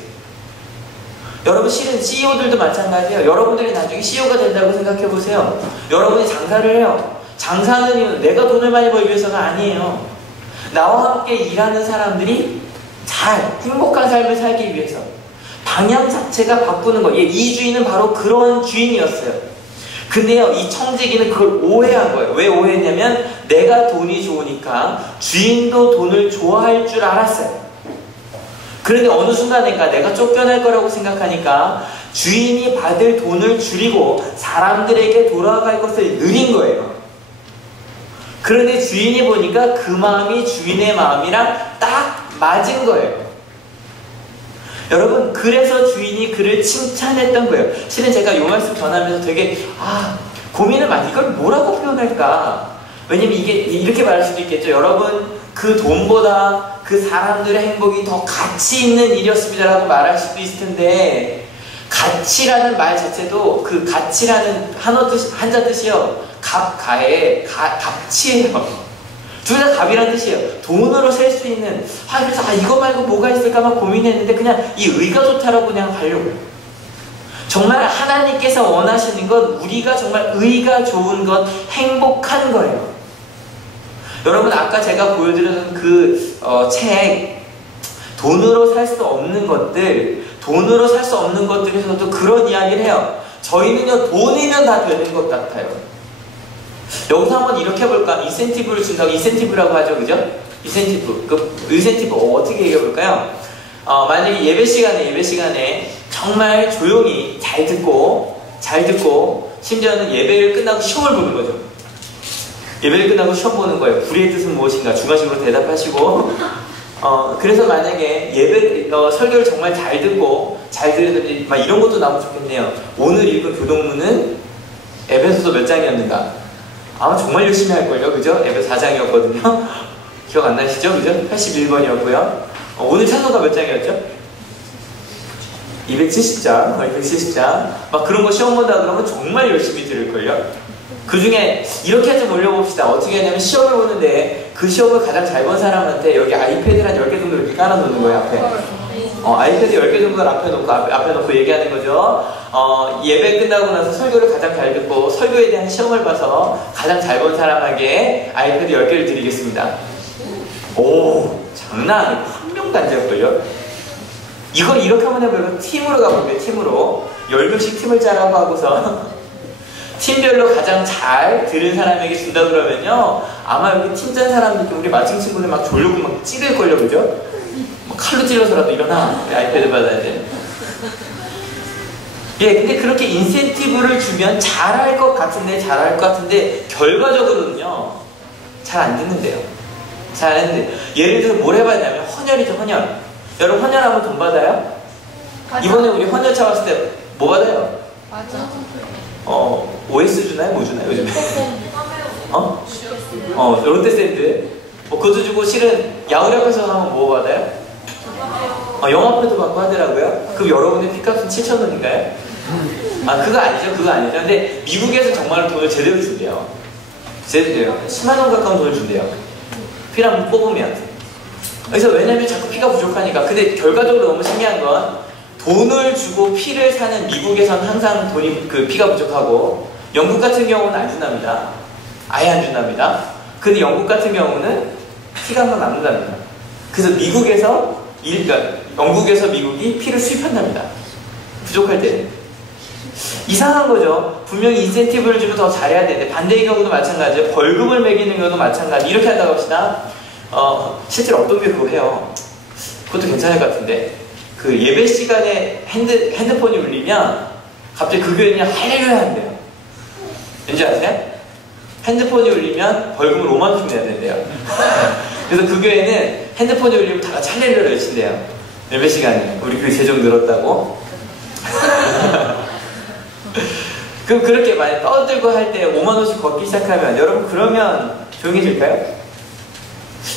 여러분, 실은 CEO들도 마찬가지예요. 여러분들이 나중에 CEO가 된다고 생각해 보세요. 여러분이 장사를 해요. 장사는 내가 돈을 많이 벌기 위해서가 아니에요. 나와 함께 일하는 사람들이 잘 행복한 삶을 살기 위해서. 방향 자체가 바꾸는 거예요. 이 주인은 바로 그런 주인이었어요. 근데요, 이 청지기는 그걸 오해한 거예요. 왜 오해했냐면, 내가 돈이 좋으니까 주인도 돈을 좋아할 줄 알았어요. 그런데 어느 순간인가 내가 쫓겨날 거라고 생각하니까 주인이 받을 돈을 줄이고 사람들에게 돌아갈 것을 느린 거예요. 그런데 주인이 보니까 그 마음이 주인의 마음이랑 딱 맞은 거예요. 여러분, 그래서 주인이 그를 칭찬했던 거예요. 실은 제가 이 말씀 전하면서 되게 고민을 많이, 이걸 뭐라고 표현할까? 왜냐면 이게 이렇게 말할 수도 있겠죠. 여러분, 그 돈보다 그 사람들의 행복이 더 가치 있는 일이었습니다 라고 말할 수도 있을 텐데, 가치라는 말 자체도, 그 가치라는 한자 뜻이요, 갑가에 갑치예요. 둘 다 갑이라는 뜻이에요. 돈으로 셀 수 있는. 그래서 이거 말고 뭐가 있을까만 고민했는데 그냥 이 의가 좋다라고 그냥 가려고요. 정말 하나님께서 원하시는 건 우리가 정말 의가 좋은 것, 행복한 거예요. 여러분, 아까 제가 보여드렸던 그 책, 돈으로 살 수 없는 것들, 돈으로 살 수 없는 것들에서도 그런 이야기를 해요. 저희는요, 돈이면 다 되는 것 같아요. 여기서 한번 이렇게 해볼까? 인센티브를 준다고, 인센티브라고 하죠, 그죠? 인센티브, 어떻게 얘기해볼까요? 만약에 예배 시간에 정말 조용히 잘 듣고, 심지어는 예배를 끝나고 시험을 보는 거죠. 예배를 끝나고 시험 보는 거예요. 불의의 뜻은 무엇인가? 중간식으로 대답하시고. 그래서 만약에 설교를 정말 잘 듣고, 잘 들으든지, 막 이런 것도 나오면 좋겠네요. 오늘 읽은 교동문은 에베소서 몇 장이었는가? 아마 정말 열심히 할걸요, 그죠? 에베소 4장이었거든요. 기억 안 나시죠? 그죠? 81번이었고요. 오늘 찬송가 몇 장이었죠? 270장, 270장. 막 그런 거 시험 본다 그러면 정말 열심히 들을걸요? 그 중에 이렇게 좀 올려봅시다. 어떻게 하냐면, 시험을 보는데 그 시험을 가장 잘 본 사람한테 여기 아이패드를 한 10개 정도 이렇게 깔아놓는 거예요, 앞에. 아이패드 10개 정도를 앞에 놓고 얘기하는 거죠. 예배 끝나고 나서 설교를 가장 잘 듣고 설교에 대한 시험을 봐서 가장 잘 본 사람에게 아이패드 10개를 드리겠습니다. 오, 장난 아니고 한 명단지였걸요? 이걸 이렇게 한번 해보면 팀으로 가볼게요. 팀으로 10명씩 팀을 짜라고 하고서 팀별로 가장 잘 들은 사람에게 준다 그러면요, 아마 여기 팀 짠 사람들, 우리 마침 친구들 막 졸려고 막 찌를걸요, 그죠? 칼로 찔러서라도 일어나. 아이패드 받아야 돼. 근데 그렇게 인센티브를 주면 잘할 것 같은데 결과적으로는요, 잘 안 듣는데요. 잘 안 듣는데. 예를 들어서 뭘 해봤냐면 헌혈이죠, 헌혈. 여러분, 헌혈하면 돈 받아요? 맞아. 이번에 우리 헌혈차 왔을 때 뭐 받아요? 맞아. OS 주나요? 뭐 주나요, 요즘에? 롯데샌드. 그것도 주고, 실은 야구리 앞에서 하면 뭐 받아요? 영화표도 받고 하더라고요. 그럼 여러분의 피값은 7,000원인가요? 그거 아니죠. 근데 미국에서 정말 돈을 제대로 준대요. 10만 원 가까운 돈을 준대요. 피를 한번 뽑으면. 그래서 왜냐면 자꾸 피가 부족하니까. 근데 결과적으로 너무 신기한 건, 돈을 주고 피를 사는 미국에선 항상 피가 부족하고, 영국 같은 경우는 안 준답니다. 아예 안 준답니다. 근데 영국 같은 경우는 피가 항상 남는답니다. 그래서 영국에서 미국이 피를 수입한답니다. 부족할 때. 이상한 거죠. 분명히 인센티브를 주면 더 잘해야 되는데, 반대의 경우도 마찬가지예요. 벌금을 매기는 경우도 마찬가지. 이렇게 한다고 합시다. 실제로 어떤 교회 그거 해요. 그것도 괜찮을 것 같은데 그 예배 시간에 핸드폰이 울리면 갑자기 그 교회는 할렐루야 한대요. 왠지 아세요? 핸드폰이 울리면 벌금을 5만 원씩 내야 된대요. 그래서 그 교회는 핸드폰이 울리면 다 같이 할렐루야를 외친대요. 예배 시간에 우리 교회 제좀 늘었다고. 그럼 그렇게 많이 떠들고 할 때 5만 원씩 걷기 시작하면 여러분 그러면 조용해질까요?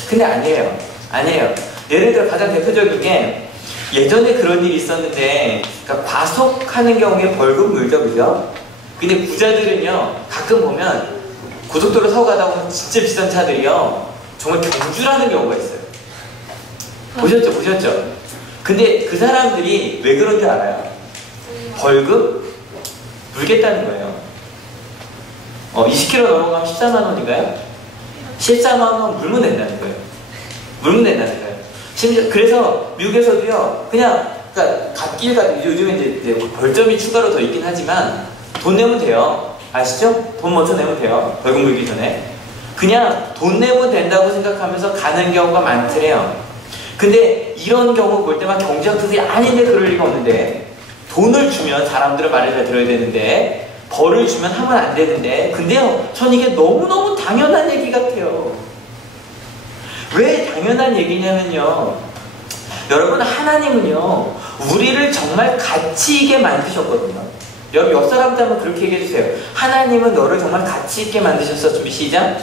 근데 아니에요. 아니에요. 예를 들어 가장 대표적인 게 예전에 그런 일이 있었는데 그러니까 과속하는 경우에 벌금 물죠, 그죠? 근데 부자들은요 가끔 보면 고속도로 타고 가다 보면 진짜 비싼 차들이요 정말 경주라는 경우가 있어요. 보셨죠? 근데 그 사람들이 왜 그런 줄 알아요? 벌금 물겠다는 거예요. 20km 넘어가면 14만 원인가요? 14만 원 물면 된다는 거예요. 물면 된다는 거예요. 심지어 그래서 미국에서도요 그러니까 갓길 같은 요즘에 이제 벌점이 추가로 더 있긴 하지만 돈 내면 돼요. 아시죠? 돈 먼저 내면 돼요. 벌금 물기 전에. 그냥 돈 내면 된다고 생각하면서 가는 경우가 많더래요. 근데 이런 경우 볼 때만 경제학 선생이 아닌데 그럴 리가 없는데 돈을 주면 사람들은 말을 잘 들어야 되는데 벌을 주면 하면 안 되는데 근데요 전 이게 너무너무 당연한 얘기 같아요. 왜 당연한 얘기냐면요 여러분 하나님은요 우리를 정말 가치 있게 만드셨거든요. 여러분 옆 사람한테 한번 그렇게 얘기해 주세요. 하나님은 너를 정말 가치 있게 만드셨어. 준비 시작.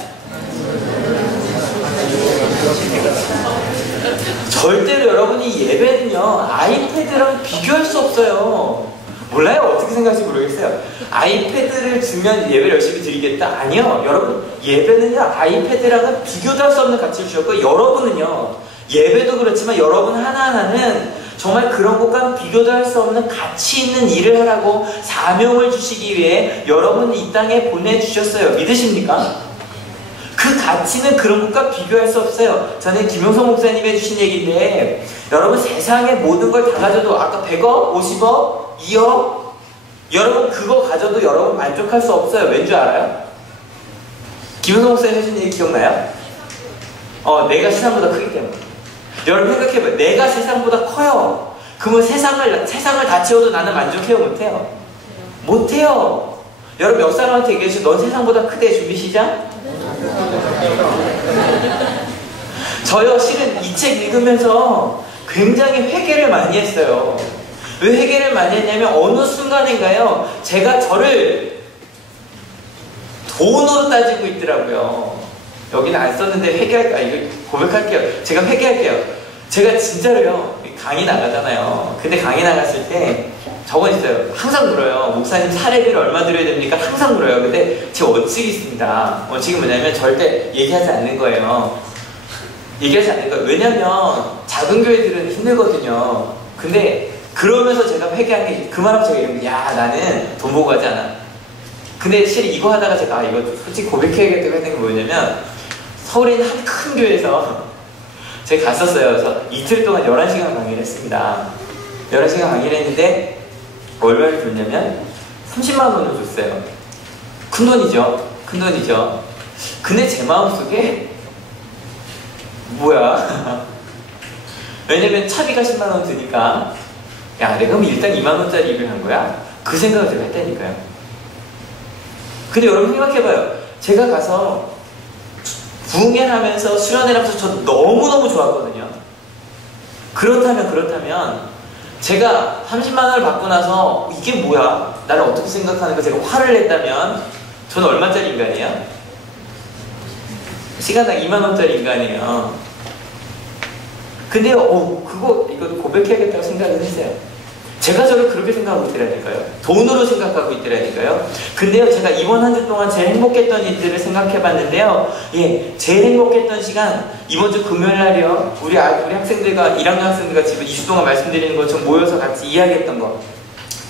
절대로 여러분이 예배는요 아이패드랑 비교할 수 없어요. 몰라요? 어떻게 생각할지 모르겠어요. 아이패드를 주면 예배를 열심히 드리겠다? 아니요. 여러분 예배는요 아이패드랑은 비교도 할 수 없는 가치를 주셨고 여러분은요 예배도 그렇지만 여러분 하나하나는 정말 그런 것과 비교도 할 수 없는 가치 있는 일을 하라고 사명을 주시기 위해 여러분을 이 땅에 보내주셨어요. 믿으십니까? 그 가치는 그런 것과 비교할 수 없어요. 저는 김용성 목사님이 해주신 얘기인데 여러분 세상의 모든 걸 다 가져도 아까 100억, 50억, 2억 여러분 그거 가져도 여러분 만족할 수 없어요. 왠 줄 알아요? 김용성 목사님 해주신 얘기 기억나요? 내가 세상보다 크기 때문에. 여러분 생각해봐요. 내가 세상보다 커요. 그러면 세상을 다 채워도 나는 만족해요? 못해요? 못해요. 여러분 옆 사람한테 얘기해주세요. 넌 세상보다 크대. 준비 시작. 저요 실은 이 책 읽으면서 굉장히 회개를 많이 했어요. 왜 회개를 많이 했냐면 어느 순간인가요 제가 저를 돈으로 따지고 있더라고요. 여기는 안 썼는데 회개할까? 이거 고백할게요. 제가 회개할게요. 제가 진짜로요 강의 나가잖아요. 근데 강의 나갔을 때 저거 있어요. 항상 물어요. 목사님 사례비를 얼마 드려야 됩니까? 항상 물어요. 근데 제 원칙이 있습니다. 원칙이 뭐냐면 절대 얘기하지 않는 거예요. 얘기하지 않는 거예요. 왜냐면 작은 교회들은 힘들거든요. 근데 그러면서 제가 회개한 게 그만하면 제가 얘기하면 야 나는 돈 보고 가지 않아. 근데 실은 이거 하다가 제가 이거 솔직히 고백해야겠다고 했던 게 뭐냐면 서울에 있는 한 큰 교회에서 제가 갔었어요. 그래서 이틀 동안 11시간 강의를 했습니다. 11시간 강의를 했는데 얼마를 줬냐면 30만 원을 줬어요. 큰 돈이죠. 큰 돈이죠. 근데 제 마음속에 뭐야 왜냐면 차비가 10만 원 드니까 야 내가 그럼 일단 2만 원짜리 일을 한 거야? 그 생각을 제가 했다니까요. 근데 여러분 생각해봐요. 제가 가서 부흥회 하면서 수련회 하면서 저 너무너무 좋았거든요. 그렇다면 제가 30만 원을 받고 나서 이게 뭐야? 나를 어떻게 생각하는가 제가 화를 냈다면 저는 얼마짜리 인간이에요? 시간당 2만 원짜리 인간이에요. 근데 이거 고백해야겠다고 생각을 했어요. 제가 저를 그렇게 생각하고 있더라니까요. 돈으로 생각하고 있더라니까요. 근데요, 제가 이번 한 주 동안 제일 행복했던 일들을 생각해 봤는데요. 예, 제일 행복했던 시간, 이번 주 금요일 날이요. 우리 학생들과, 1학년 학생들과 지금 2주 동안 말씀드리는 것처럼 모여서 같이 이야기했던 거.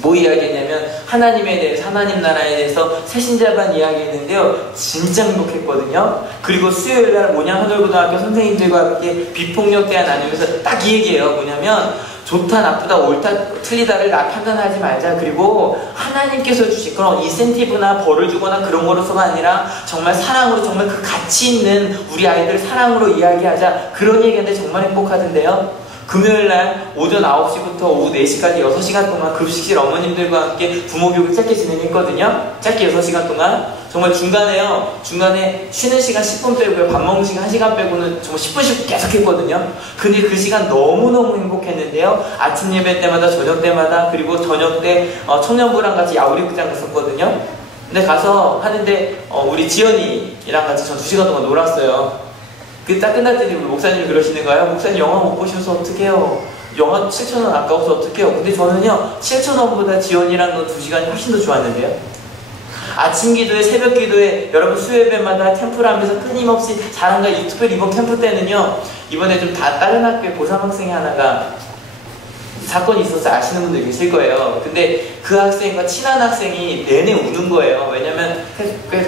뭐 이야기했냐면, 하나님에 대해서, 하나님 나라에 대해서 새신자반 이야기했는데요. 진짜 행복했거든요. 그리고 수요일 날 모냥 하늘고등학교 선생님들과 함께 비폭력 대화 나누면서 딱 이 얘기예요. 뭐냐면, 좋다 나쁘다 옳다 틀리다를 판단하지 말자. 그리고 하나님께서 주신 그런 인센티브나 벌을 주거나 그런 거로서가 아니라 정말 사랑으로, 정말 그 가치 있는 우리 아이들 사랑으로 이야기하자. 그런 얘기하는데 정말 행복하던데요. 금요일날 오전 9시부터 오후 4시까지 6시간 동안 급식실 어머님들과 함께 부모교육을 짧게 진행했거든요. 짧게 6시간 동안. 정말 중간에 쉬는 시간 10분 빼고요, 밥 먹는 시간 1시간 빼고는 정말 10분씩 계속 했거든요. 근데 그 시간 너무너무 행복했는데요. 아침 예배 때마다, 저녁 때마다, 그리고 저녁 때 청년부랑 같이 야구리극장 갔었거든요. 근데 가서 하는데 우리 지연이랑 같이 전 2시간 동안 놀았어요. 그 딱 끝났더니 우리 목사님이 그러시는 거예요. 목사님 영화 못 보셔서 어떡해요. 영화 7,000원 아까워서 어떡해요. 근데 저는요 7,000원보다 지원이랑 2시간이 훨씬 더 좋았는데요. 아침 기도회, 새벽 기도회, 여러분 수요예배마다 템플하면서 끊임없이 사랑과 유튜브 이번 캠프 때는요, 이번에 좀 다른 학교에 고3 학생이 하나가 사건이 있어서 아시는 분들 계실 거예요. 근데 그 학생과 친한 학생이 내내 우는 거예요. 왜냐면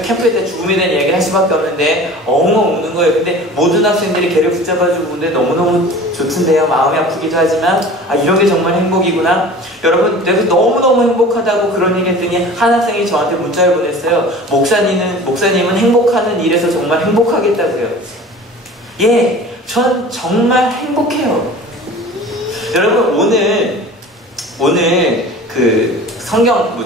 캠프에 때 죽음에 대한 이야기를 할 수밖에 없는데 엉엉 우는 거예요. 근데 모든 학생들이 걔를 붙잡아주고 우는데 너무너무 좋던데요. 마음이 아프기도 하지만 이런 게 정말 행복이구나. 여러분, 내가 너무너무 행복하다고 그런 얘기 했더니 한 학생이 저한테 문자를 보냈어요. 목사님은 행복하는 일에서 정말 행복하겠다고요. 예, 전 정말 행복해요. 여러분, 오늘 그 성경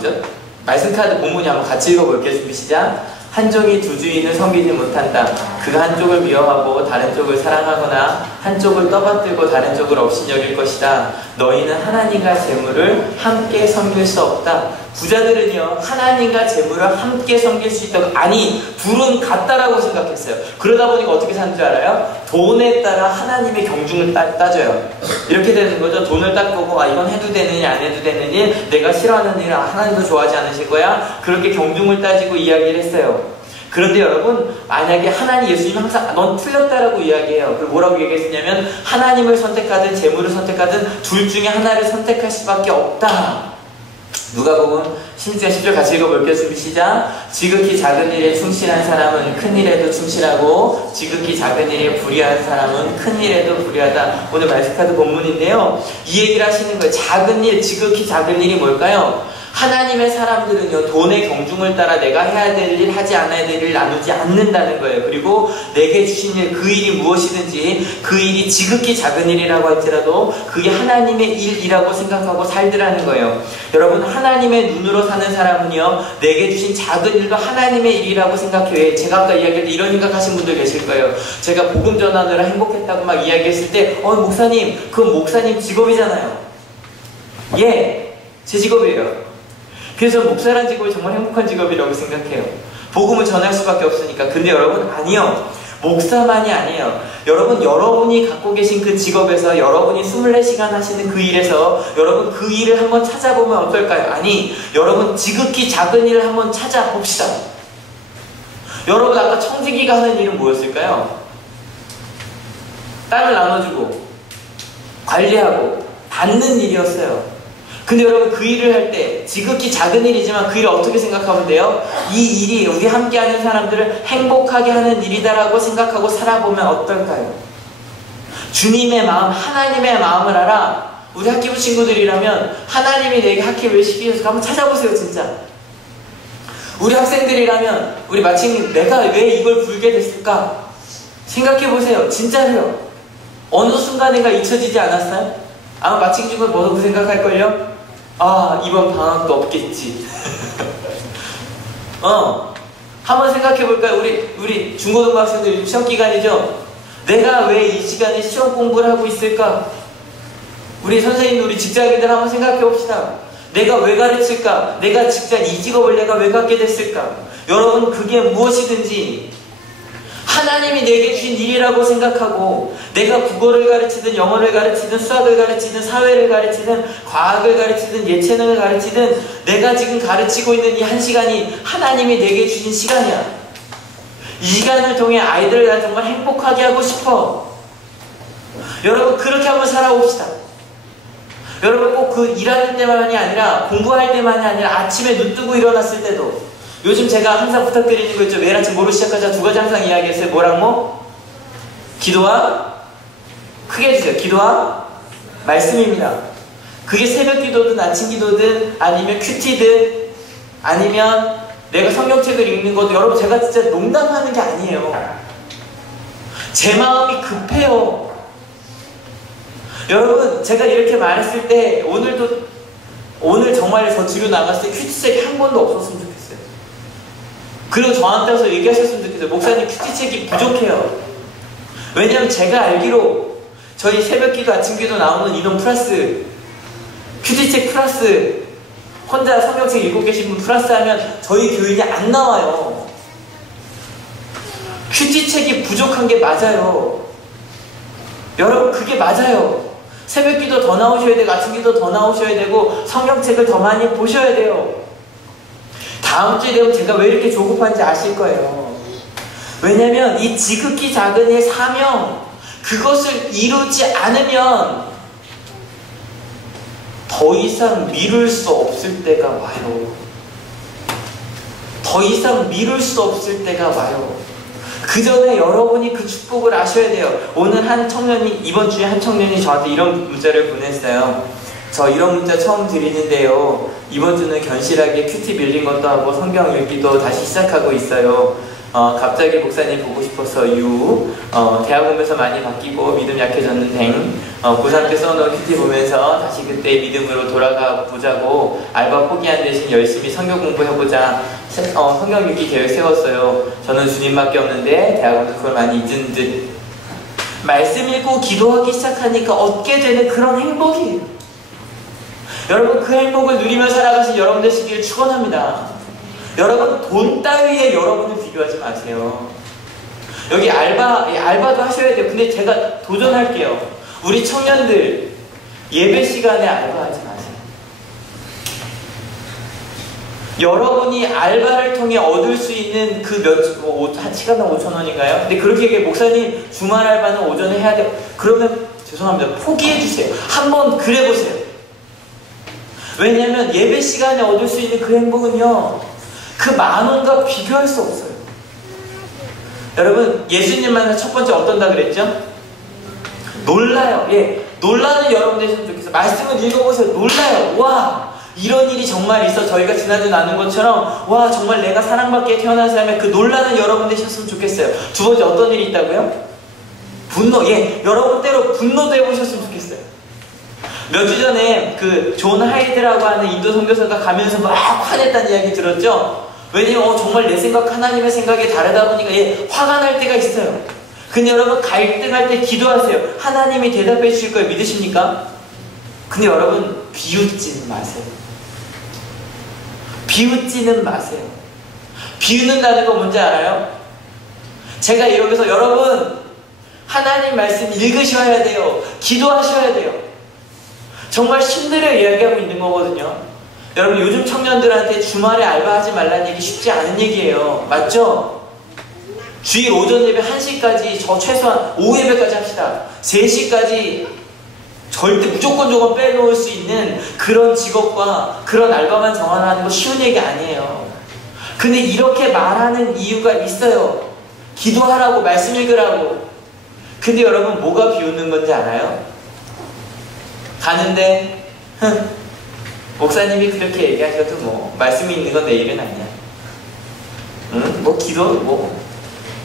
말씀 카드 본문이 한번 같이 읽어볼게요. 준비 시작. 한 종이 두 주인을 섬기지 못한다. 그 한쪽을 미워하고 다른 쪽을 사랑하거나 한쪽을 떠받들고 다른 쪽을 업신여길 것이다. 너희는 하나님과 재물을 함께 섬길 수 없다. 부자들은요 하나님과 재물을 함께 섬길 수 있다고, 아니 둘은 같다라고 생각했어요. 그러다 보니까 어떻게 사는 줄 알아요? 돈에 따라 하나님의 경중을 따져요. 이렇게 되는 거죠. 돈을 딱 보고 이건 해도 되느니 안 해도 되느니, 내가 싫어하는 일은 하나님도 좋아하지 않으실 거야. 그렇게 경중을 따지고 이야기를 했어요. 그런데 여러분, 만약에 하나님, 예수님이 항상 넌 틀렸다라고 이야기해요. 그리고 뭐라고 얘기했냐면 하나님을 선택하든 재물을 선택하든 둘 중에 하나를 선택할 수밖에 없다. 누가복음 16장 10절 같이 읽어볼게요. 준비 시작. 지극히 작은 일에 충실한 사람은 큰 일에도 충실하고 지극히 작은 일에 불의한 사람은 큰 일에도 불의하다. 오늘 말씀카드 본문인데요, 이 얘기를 하시는 거예요. 작은 일, 지극히 작은 일이 뭘까요? 하나님의 사람들은요 돈의 경중을 따라 내가 해야 될 일, 하지 않아야 될 일 나누지 않는다는 거예요. 그리고 내게 주신 일, 그 일이 무엇이든지 그 일이 지극히 작은 일이라고 할지라도 그게 하나님의 일이라고 생각하고 살더라는 거예요. 여러분, 하나님의 눈으로 사는 사람은요 내게 주신 작은 일도 하나님의 일이라고 생각해요. 제가 아까 이야기할 때 이런 생각하신 분들 계실 거예요. 제가 복음 전하느라 행복했다고 막 이야기했을 때 목사님, 그건 목사님 직업이잖아요. 예, 제 직업이에요. 그래서 목사란 직업이 정말 행복한 직업이라고 생각해요. 복음을 전할 수밖에 없으니까. 근데 여러분, 아니요. 목사만이 아니에요. 여러분이 갖고 계신 그 직업에서, 여러분이 24시간 하시는 그 일에서 여러분 그 일을 한번 찾아보면 어떨까요? 아니, 여러분 지극히 작은 일을 한번 찾아봅시다. 여러분, 아까 청지기가 하는 일은 뭐였을까요? 땅을 나눠주고 관리하고 받는 일이었어요. 근데 여러분, 그 일을 할 때 지극히 작은 일이지만 그 일을 어떻게 생각하면 돼요? 이 일이 우리 함께하는 사람들을 행복하게 하는 일이다라고 생각하고 살아보면 어떨까요? 주님의 마음, 하나님의 마음을 알아. 우리 학기부 친구들이라면 하나님이 내게 학기부를 시키셔서 한번 찾아보세요. 진짜 우리 학생들이라면 우리 마침 내가 왜 이걸 불게 됐을까 생각해보세요. 진짜로요. 어느 순간인가 잊혀지지 않았어요? 아마 마침 친구는 뭐라고 생각할걸요? 이번 방학도 없겠지. 한번 생각해볼까요? 우리 중고등부 학생들 시험 기간이죠? 내가 왜 이 시간에 시험 공부를 하고 있을까? 우리 선생님들, 우리 직장인들 한번 생각해봅시다. 내가 왜 가르칠까? 내가 직장, 이 직업을 내가 왜 갖게 됐을까? 여러분, 그게 무엇이든지 하나님이 내게 주신 일이라고 생각하고, 내가 국어를 가르치든 영어를 가르치든 수학을 가르치든 사회를 가르치든 과학을 가르치든 예체능을 가르치든 내가 지금 가르치고 있는 이 한 시간이 하나님이 내게 주신 시간이야. 이 시간을 통해 아이들을 난 정말 행복하게 하고 싶어. 여러분, 그렇게 한번 살아봅시다. 여러분, 꼭 그 일하는 때만이 아니라, 공부할 때만이 아니라 아침에 눈 뜨고 일어났을 때도. 요즘 제가 항상 부탁드리는 거 있죠. 매일 아침 뭐로 시작하자. 두 가지 항상 이야기했어요. 뭐랑 기도와, 크게 해주세요. 기도와 말씀입니다. 그게 새벽 기도든 아침 기도든 아니면 큐티든 아니면 내가 성경책을 읽는 것도 여러분 제가 진짜 농담하는 게 아니에요. 제 마음이 급해요. 여러분 제가 이렇게 말했을 때 오늘 정말 저 뒤로 나갔을 때 큐티책이 한 번도 없었으면 좋겠어요. 그리고 저한테 와서 얘기하셨으면 좋겠어요. 목사님 큐티책이 부족해요. 왜냐하면 제가 알기로 저희 새벽기도 아침기도 나오는 인원 플러스 큐티책 플러스 혼자 성경책 읽고 계신 분 플러스 하면 저희 교인이 안 나와요. 큐티책이 부족한 게 맞아요. 여러분 그게 맞아요. 새벽기도 더 나오셔야 되고 아침기도 더 나오셔야 되고 성경책을 더 많이 보셔야 돼요. 다음 주에 되면 제가 왜 이렇게 조급한지 아실 거예요. 왜냐면 이 지극히 작은 이 사명 그것을 이루지 않으면 더 이상 미룰 수 없을 때가 와요. 더 이상 미룰 수 없을 때가 와요. 그 전에 여러분이 그 축복을 아셔야 돼요. 오늘 이번 주에 한 청년이 저한테 이런 문자를 보냈어요. 저 이런 문자 처음 드리는데요. 이번 주는 견실하게 큐티 밀린 것도 하고 성경 읽기도 다시 시작하고 있어요. 갑자기 목사님 보고 싶어서 대학 오면서 많이 바뀌고 믿음 약해졌는데 고3 때 써놓은 큐티 보면서 다시 그때 믿음으로 돌아가 보자고 알바 포기한 대신 열심히 성경 공부해보자 성경 읽기 계획 세웠어요. 저는 주님밖에 없는데 대학 오면서 그걸 많이 잊은 듯 말씀 읽고 기도하기 시작하니까 얻게 되는 그런 행복이에요. 여러분 그 행복을 누리며 살아가신 여러분 되시길 축원합니다. 여러분 돈 따위에 여러분을 비교하지 마세요. 여기 알바도 하셔야 돼요. 근데 제가 도전할게요. 우리 청년들 예배 시간에 알바하지 마세요. 여러분이 알바를 통해 얻을 수 있는 그 한 시간당 5,000원인가요? 근데 그렇게 얘기해. 목사님 주말 알바는 오전에 해야 돼요. 그러면 죄송합니다. 포기해 주세요. 한번 그래 보세요. 왜냐면 예배 시간에 얻을 수 있는 그 행복은요 그 만원과 비교할 수 없어요. 여러분 예수님 만나 첫 번째 어떤다 그랬죠? 놀라요. 예, 놀라는 여러분 되시면 좋겠어요. 말씀을 읽어보세요. 놀라요. 와 이런 일이 정말 있어. 저희가 지난주 나눈 것처럼 와 정말 내가 사랑받게 태어나서 하면 그 놀라는 여러분 되셨으면 좋겠어요. 두 번째 어떤 일이 있다고요? 분노. 예, 여러분 때로 분노도 해보셨으면 좋겠어요. 몇 주 전에 그 존 하이드라고 하는 인도 선교사가 가면서 막 화냈다는 이야기 들었죠? 왜냐면 정말 내 생각 하나님의 생각이 다르다 보니까 화가 날 때가 있어요. 근데 여러분 갈등할 때 기도하세요. 하나님이 대답해 주실 걸 믿으십니까? 근데 여러분 비웃지는 마세요. 비웃지는 마세요. 비웃는다는 거 뭔지 알아요? 제가 여기서 여러분 하나님 말씀 읽으셔야 돼요. 기도하셔야 돼요. 정말 힘들어 이야기하고 있는 거거든요. 여러분 요즘 청년들한테 주말에 알바하지 말라는 얘기 쉽지 않은 얘기예요. 맞죠? 주일 오전 예배 1시까지 저 최소한 오후 예배까지 합시다. 3시까지 절대 무조건 저건 빼놓을 수 있는 그런 직업과 그런 알바만 정하는 거 쉬운 얘기 아니에요. 근데 이렇게 말하는 이유가 있어요. 기도하라고 말씀 읽으라고. 근데 여러분 뭐가 비웃는 건지 알아요? 가는데 목사님이 그렇게 얘기하셔도 뭐 말씀이 있는 건 내 일은 아니야. 응? 뭐 기도 뭐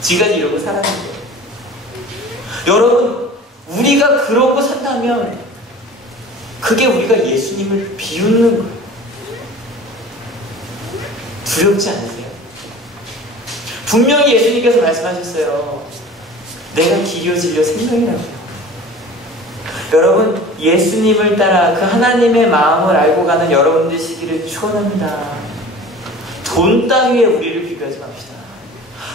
지금까지 이러고 살았는데. 여러분 우리가 그러고 산다면 그게 우리가 예수님을 비웃는 거예요. 두렵지 않으세요? 분명히 예수님께서 말씀하셨어요. 내가 길이요 진리요 생명이라고요. 여러분 예수님을 따라 그 하나님의 마음을 알고 가는 여러분 되시기를 축원합니다. 돈 따위에 우리를 비교하지 맙시다.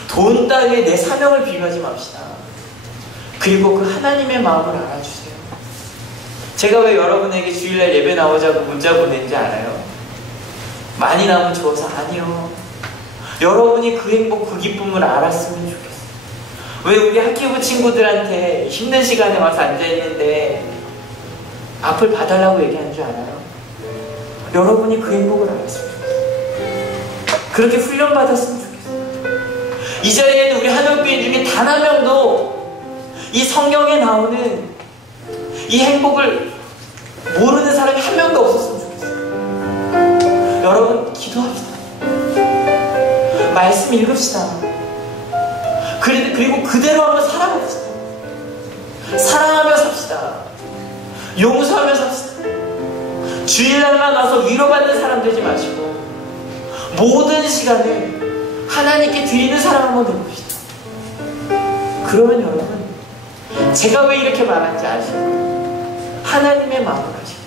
돈 따위에 내 사명을 비교하지 맙시다. 그리고 그 하나님의 마음을 알아주세요. 제가 왜 여러분에게 주일날 예배 나오자고 문자 보낸지 알아요? 많이 나오면 좋아서 아니요. 여러분이 그 행복 그 기쁨을 알았으면 좋겠어요. 왜 우리 학기부 친구들한테 힘든 시간에 와서 앉아있는데 앞을 봐달라고 얘기하는 줄 알아요? 여러분이 그 행복을 알았으면 좋겠어요. 그렇게 훈련받았으면 좋겠어요. 이 자리에는 우리 한옥교인 중에 단 한 명도 이 성경에 나오는 이 행복을 모르는 사람이 한 명도 없었으면 좋겠어요. 여러분, 기도합시다. 말씀 읽읍시다. 그리고 그대로 한번 살아봅시다. 사랑하며 삽시다. 용서하며 삽시다. 주일날만 와서 위로받는 사람 되지 마시고 모든 시간을 하나님께 드리는 사람 한번 되봅시다. 그러면 여러분, 제가 왜 이렇게 말하는지 아시고 하나님의 마음을 아시고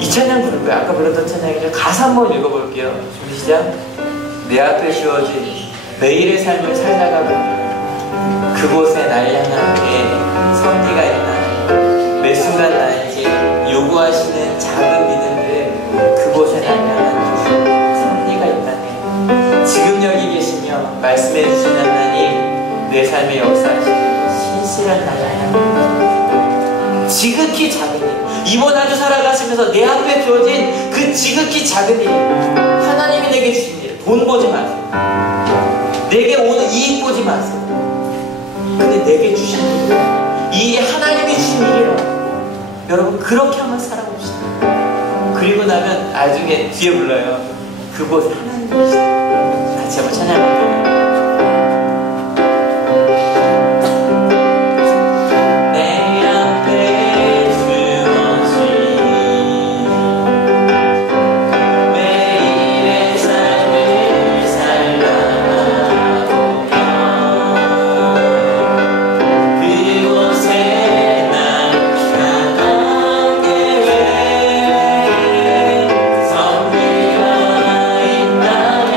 이 찬양 부를 거예요. 아까 불렀던 찬양이죠. 가사 한번 읽어볼게요. 준비 시작. 내 앞에 주어진 매일의 삶을 살다가 보면 그곳에 날 향하게 섭리가 있나. 매 순간 나에게 요구하시는 작은 믿음들, 그곳에 날 향한 섭리가 있다네. 지금 여기 계시며 말씀해 주신 하나님, 내 삶의 역사하시는 신실한 나라야. 지극히 작은 일, 이번 한 주 살아가시면서 내 앞에 주어진 그 지극히 작은 일, 하나님이 내게 주신 일, 돈 보지 마세요. 내게 오는 이익 보지 마세요. 근데 내게 주신 일, 이게 하나님이 주신 일이라고. 여러분, 그렇게 한번 살아봅시다. 그리고 나면 나중에 뒤에 불러요. 그곳 하나님이 계시다. 같이 한번 찬양할까요? 섭리가 있다네.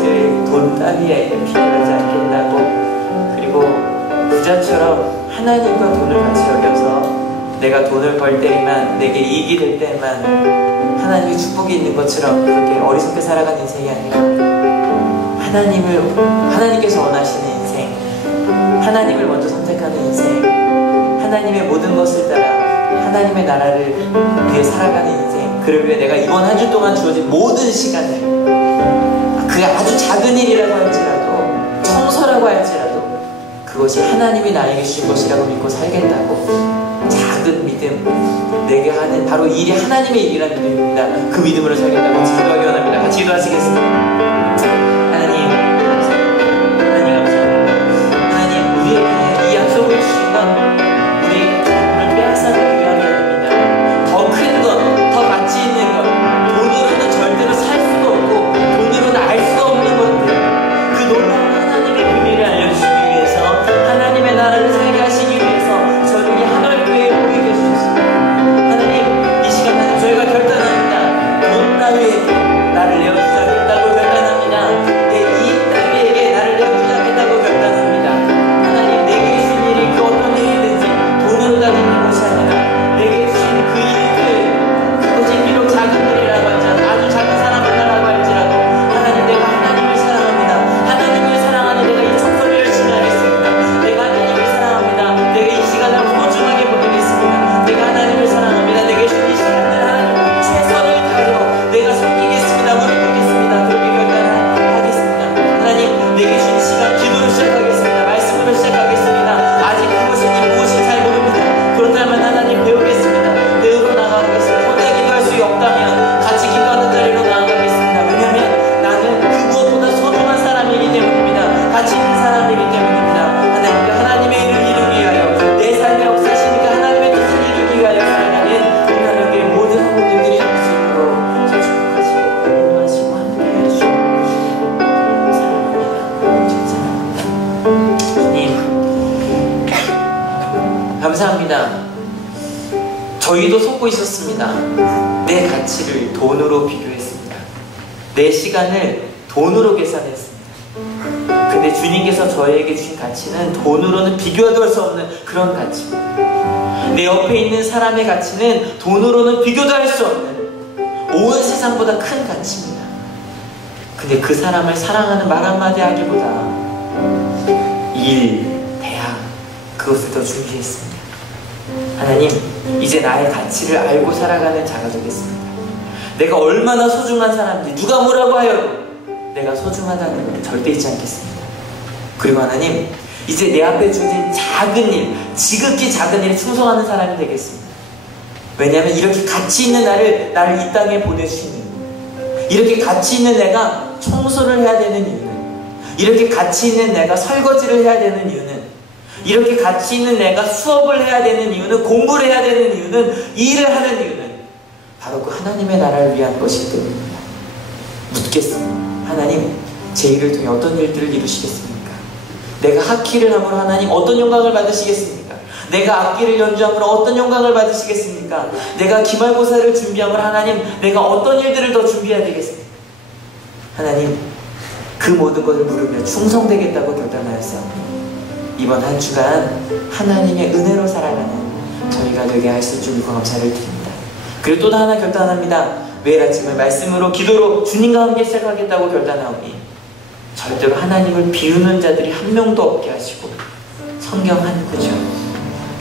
가치를 돈 따위에 비교하지 않겠다고, 그리고 부자처럼 하나님과 돈을 같이 여겨서 내가 돈을 벌 때만, 내게 이익이 될 때만 하나님의 축복이 있는 것처럼 그렇게 어리석게 살아가는 인생이 아니라 하나님께서 원하시는 인생, 하나님을 먼저 선택하는 인생, 하나님의 모든 것을 따라 하나님의 나라를 위해 살아가는 인생, 그를 위해 내가 이번 한 주 동안 주어진 모든 시간을, 그게 아주 작은 일이라고 할지라도, 청소라고 할지라도 그것이 하나님이 나에게 주신 것이라고 믿고 살겠다고, 작은 믿음, 내게 하는 바로 이 일이 하나님의 일이라는 믿음입니다. 그 믿음으로 살겠다고 같이 기도하기 원합니다. 같이 기도하시겠습니다. 하나님 감사합니다. 하나님, 우리에게 이 약속을 주신 건 우리에게 돈을 빼앗아가기 위함이 아닙니다. 더 큰 것, 더 가치 있는 것, 돈으로는 절대로 살 수가 없고 돈으로는 알 수가 없는 것들, 그 놀라운 하나님의 비밀을 알려주시기 위해서, 하나님의 나라를 살게 하시기 위해서 저녁에 하늘교회에 모이게 해주셨습니다. 하나님, 이 시간 저희가 결단합니다. 돈 따위에게 나를 내어주지 않겠다고 결단합니다. 내 이익 따위에게 나를 내어주지 않겠다고 결단합니다. 하나님, 내게 주신 일이 그 어떤 일이든지 돈으로 다지는 것이 아니라 내게 주신 그 일들, 그것이 비록 작은 일이라고 할지라도, 아주 작은 사람이라고 할지라도, 하나님, 내가 하나님을 사랑합니다. 하나님을 사랑하는 내가 이 청소를 열심히 하겠습니다. 내가 하나님을 사랑합니다. 내가 이 시간을 소중하게 보내겠습니다. 내가 하나님을 사랑합니다. 내게 주신 이 시간을 하나님 최선을 다하여 내가 섬기겠습니다. 무릎 꿇겠습니다. 그렇게 결단하겠습니다. 하나님, 내게 주신 시간 기도로 시작하겠습니다. 말씀으로 시작하겠습니다. 아직 그것이 무엇인지 잘 모릅니다. 그렇다면 하나님 배우겠습니다. 배우러 나가겠습니다. 혼자 기도할 수 없다면 같이 기도하는 자리로 나아가겠습니다. 왜냐하면 나는 그 무엇보다 소중한 사람이기 때문입니다. 가치 있는 사람이기 때문입니다. 하나님의 일을 이루기 위하여, 내 삶의 역사시니까 하나님의 뜻을 이루기 위하여 살아가는 우리 하나님의 모든 성도님들이 될 수 있도록 저 축복하시고 인도하시고 함께 해주시고 사랑합니다. 주님 감사합니다. 저희도 속고 있었습니다. 내 가치를 돈으로 비교했습니다. 내 시간을 돈으로 계산했습니다. 근데 주님께서 저에게 주신 가치는 돈으로는 비교도 할 수 없는 그런 가치입니다. 내 옆에 있는 사람의 가치는 돈으로는 비교도 할 수 없는 온 세상보다 큰 가치입니다. 근데 그 사람을 사랑하는 말 한마디 하기보다 일, 대학, 그것을 더 준비했습니다. 하나님, 이제 나의 가치를 알고 살아가는 자가 되겠습니다. 내가 얼마나 소중한 사람인지, 누가 뭐라고 하여도 내가 소중하다는 걸 절대 잊지 않겠습니다. 그리고 하나님, 이제 내 앞에 주어진 작은 일, 지극히 작은 일에 충성하는 사람이 되겠습니다. 왜냐하면 이렇게 가치 있는 나를 이 땅에 보내주신 이유, 이렇게 가치 있는 내가 청소를 해야 되는 이유는, 이렇게 가치 있는 내가 설거지를 해야 되는 이유는, 이렇게 가치 있는 내가 수업을 해야 되는 이유는, 공부를 해야 되는 이유는, 일을 하는 이유는 바로 그 하나님의 나라를 위한 것이기 때문입니다. 묻겠습니다. 하나님, 제 일을 통해 어떤 일들을 이루시겠습니까? 내가 학기를 함으로 하나님 어떤 영광을 받으시겠습니까? 내가 악기를 연주함으로 어떤 영광을 받으시겠습니까? 내가 기말고사를 준비함으로 하나님, 내가 어떤 일들을 더 준비해야 되겠습니까? 하나님, 그 모든 것을 물으며 충성되겠다고 결단하였사오니 이번 한 주간 하나님의 은혜로 살아가는 저희가 되게 하실 줄 믿고 감사를 드립니다. 그리고 또 하나 결단합니다. 매일 아침을 말씀으로, 기도로 주님과 함께 시작하겠다고 결단하오니 절대로 하나님을 비우는 자들이 한 명도 없게 하시고, 성경 한 구절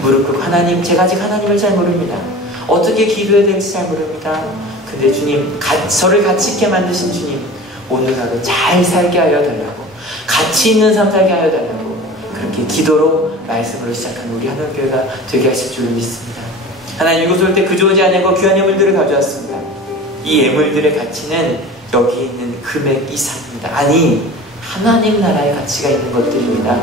무릎 꿇고, 하나님, 제가 아직 하나님을 잘 모릅니다. 어떻게 기도해야 될지 잘 모릅니다. 근데 주님, 저를 가치 있게 만드신 주님, 오늘 하루 잘 살게 하여 달라고, 가치 있는 삶 살게 하여 달라고, 그렇게 기도로 말씀으로 시작한 우리 하늘교회가 되게 하실 줄 믿습니다. 하나님, 이곳에 올 때 그저 오지 아니하고 귀한 예물들을 가져왔습니다. 이 예물들의 가치는 여기 있는 금액 이상입니다. 아니, 하나님 나라의 가치가 있는 것들입니다.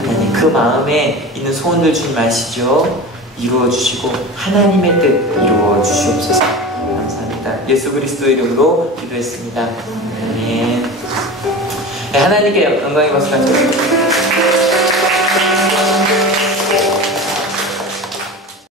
하나님, 그 마음에 있는 소원들 주님 아시죠? 이루어주시고 하나님의 뜻 이루어주시옵소서. 감사합니다. 예수 그리스도의 이름으로 기도했습니다. 아멘. 네, 하나님께 영광의 박수 드립니다.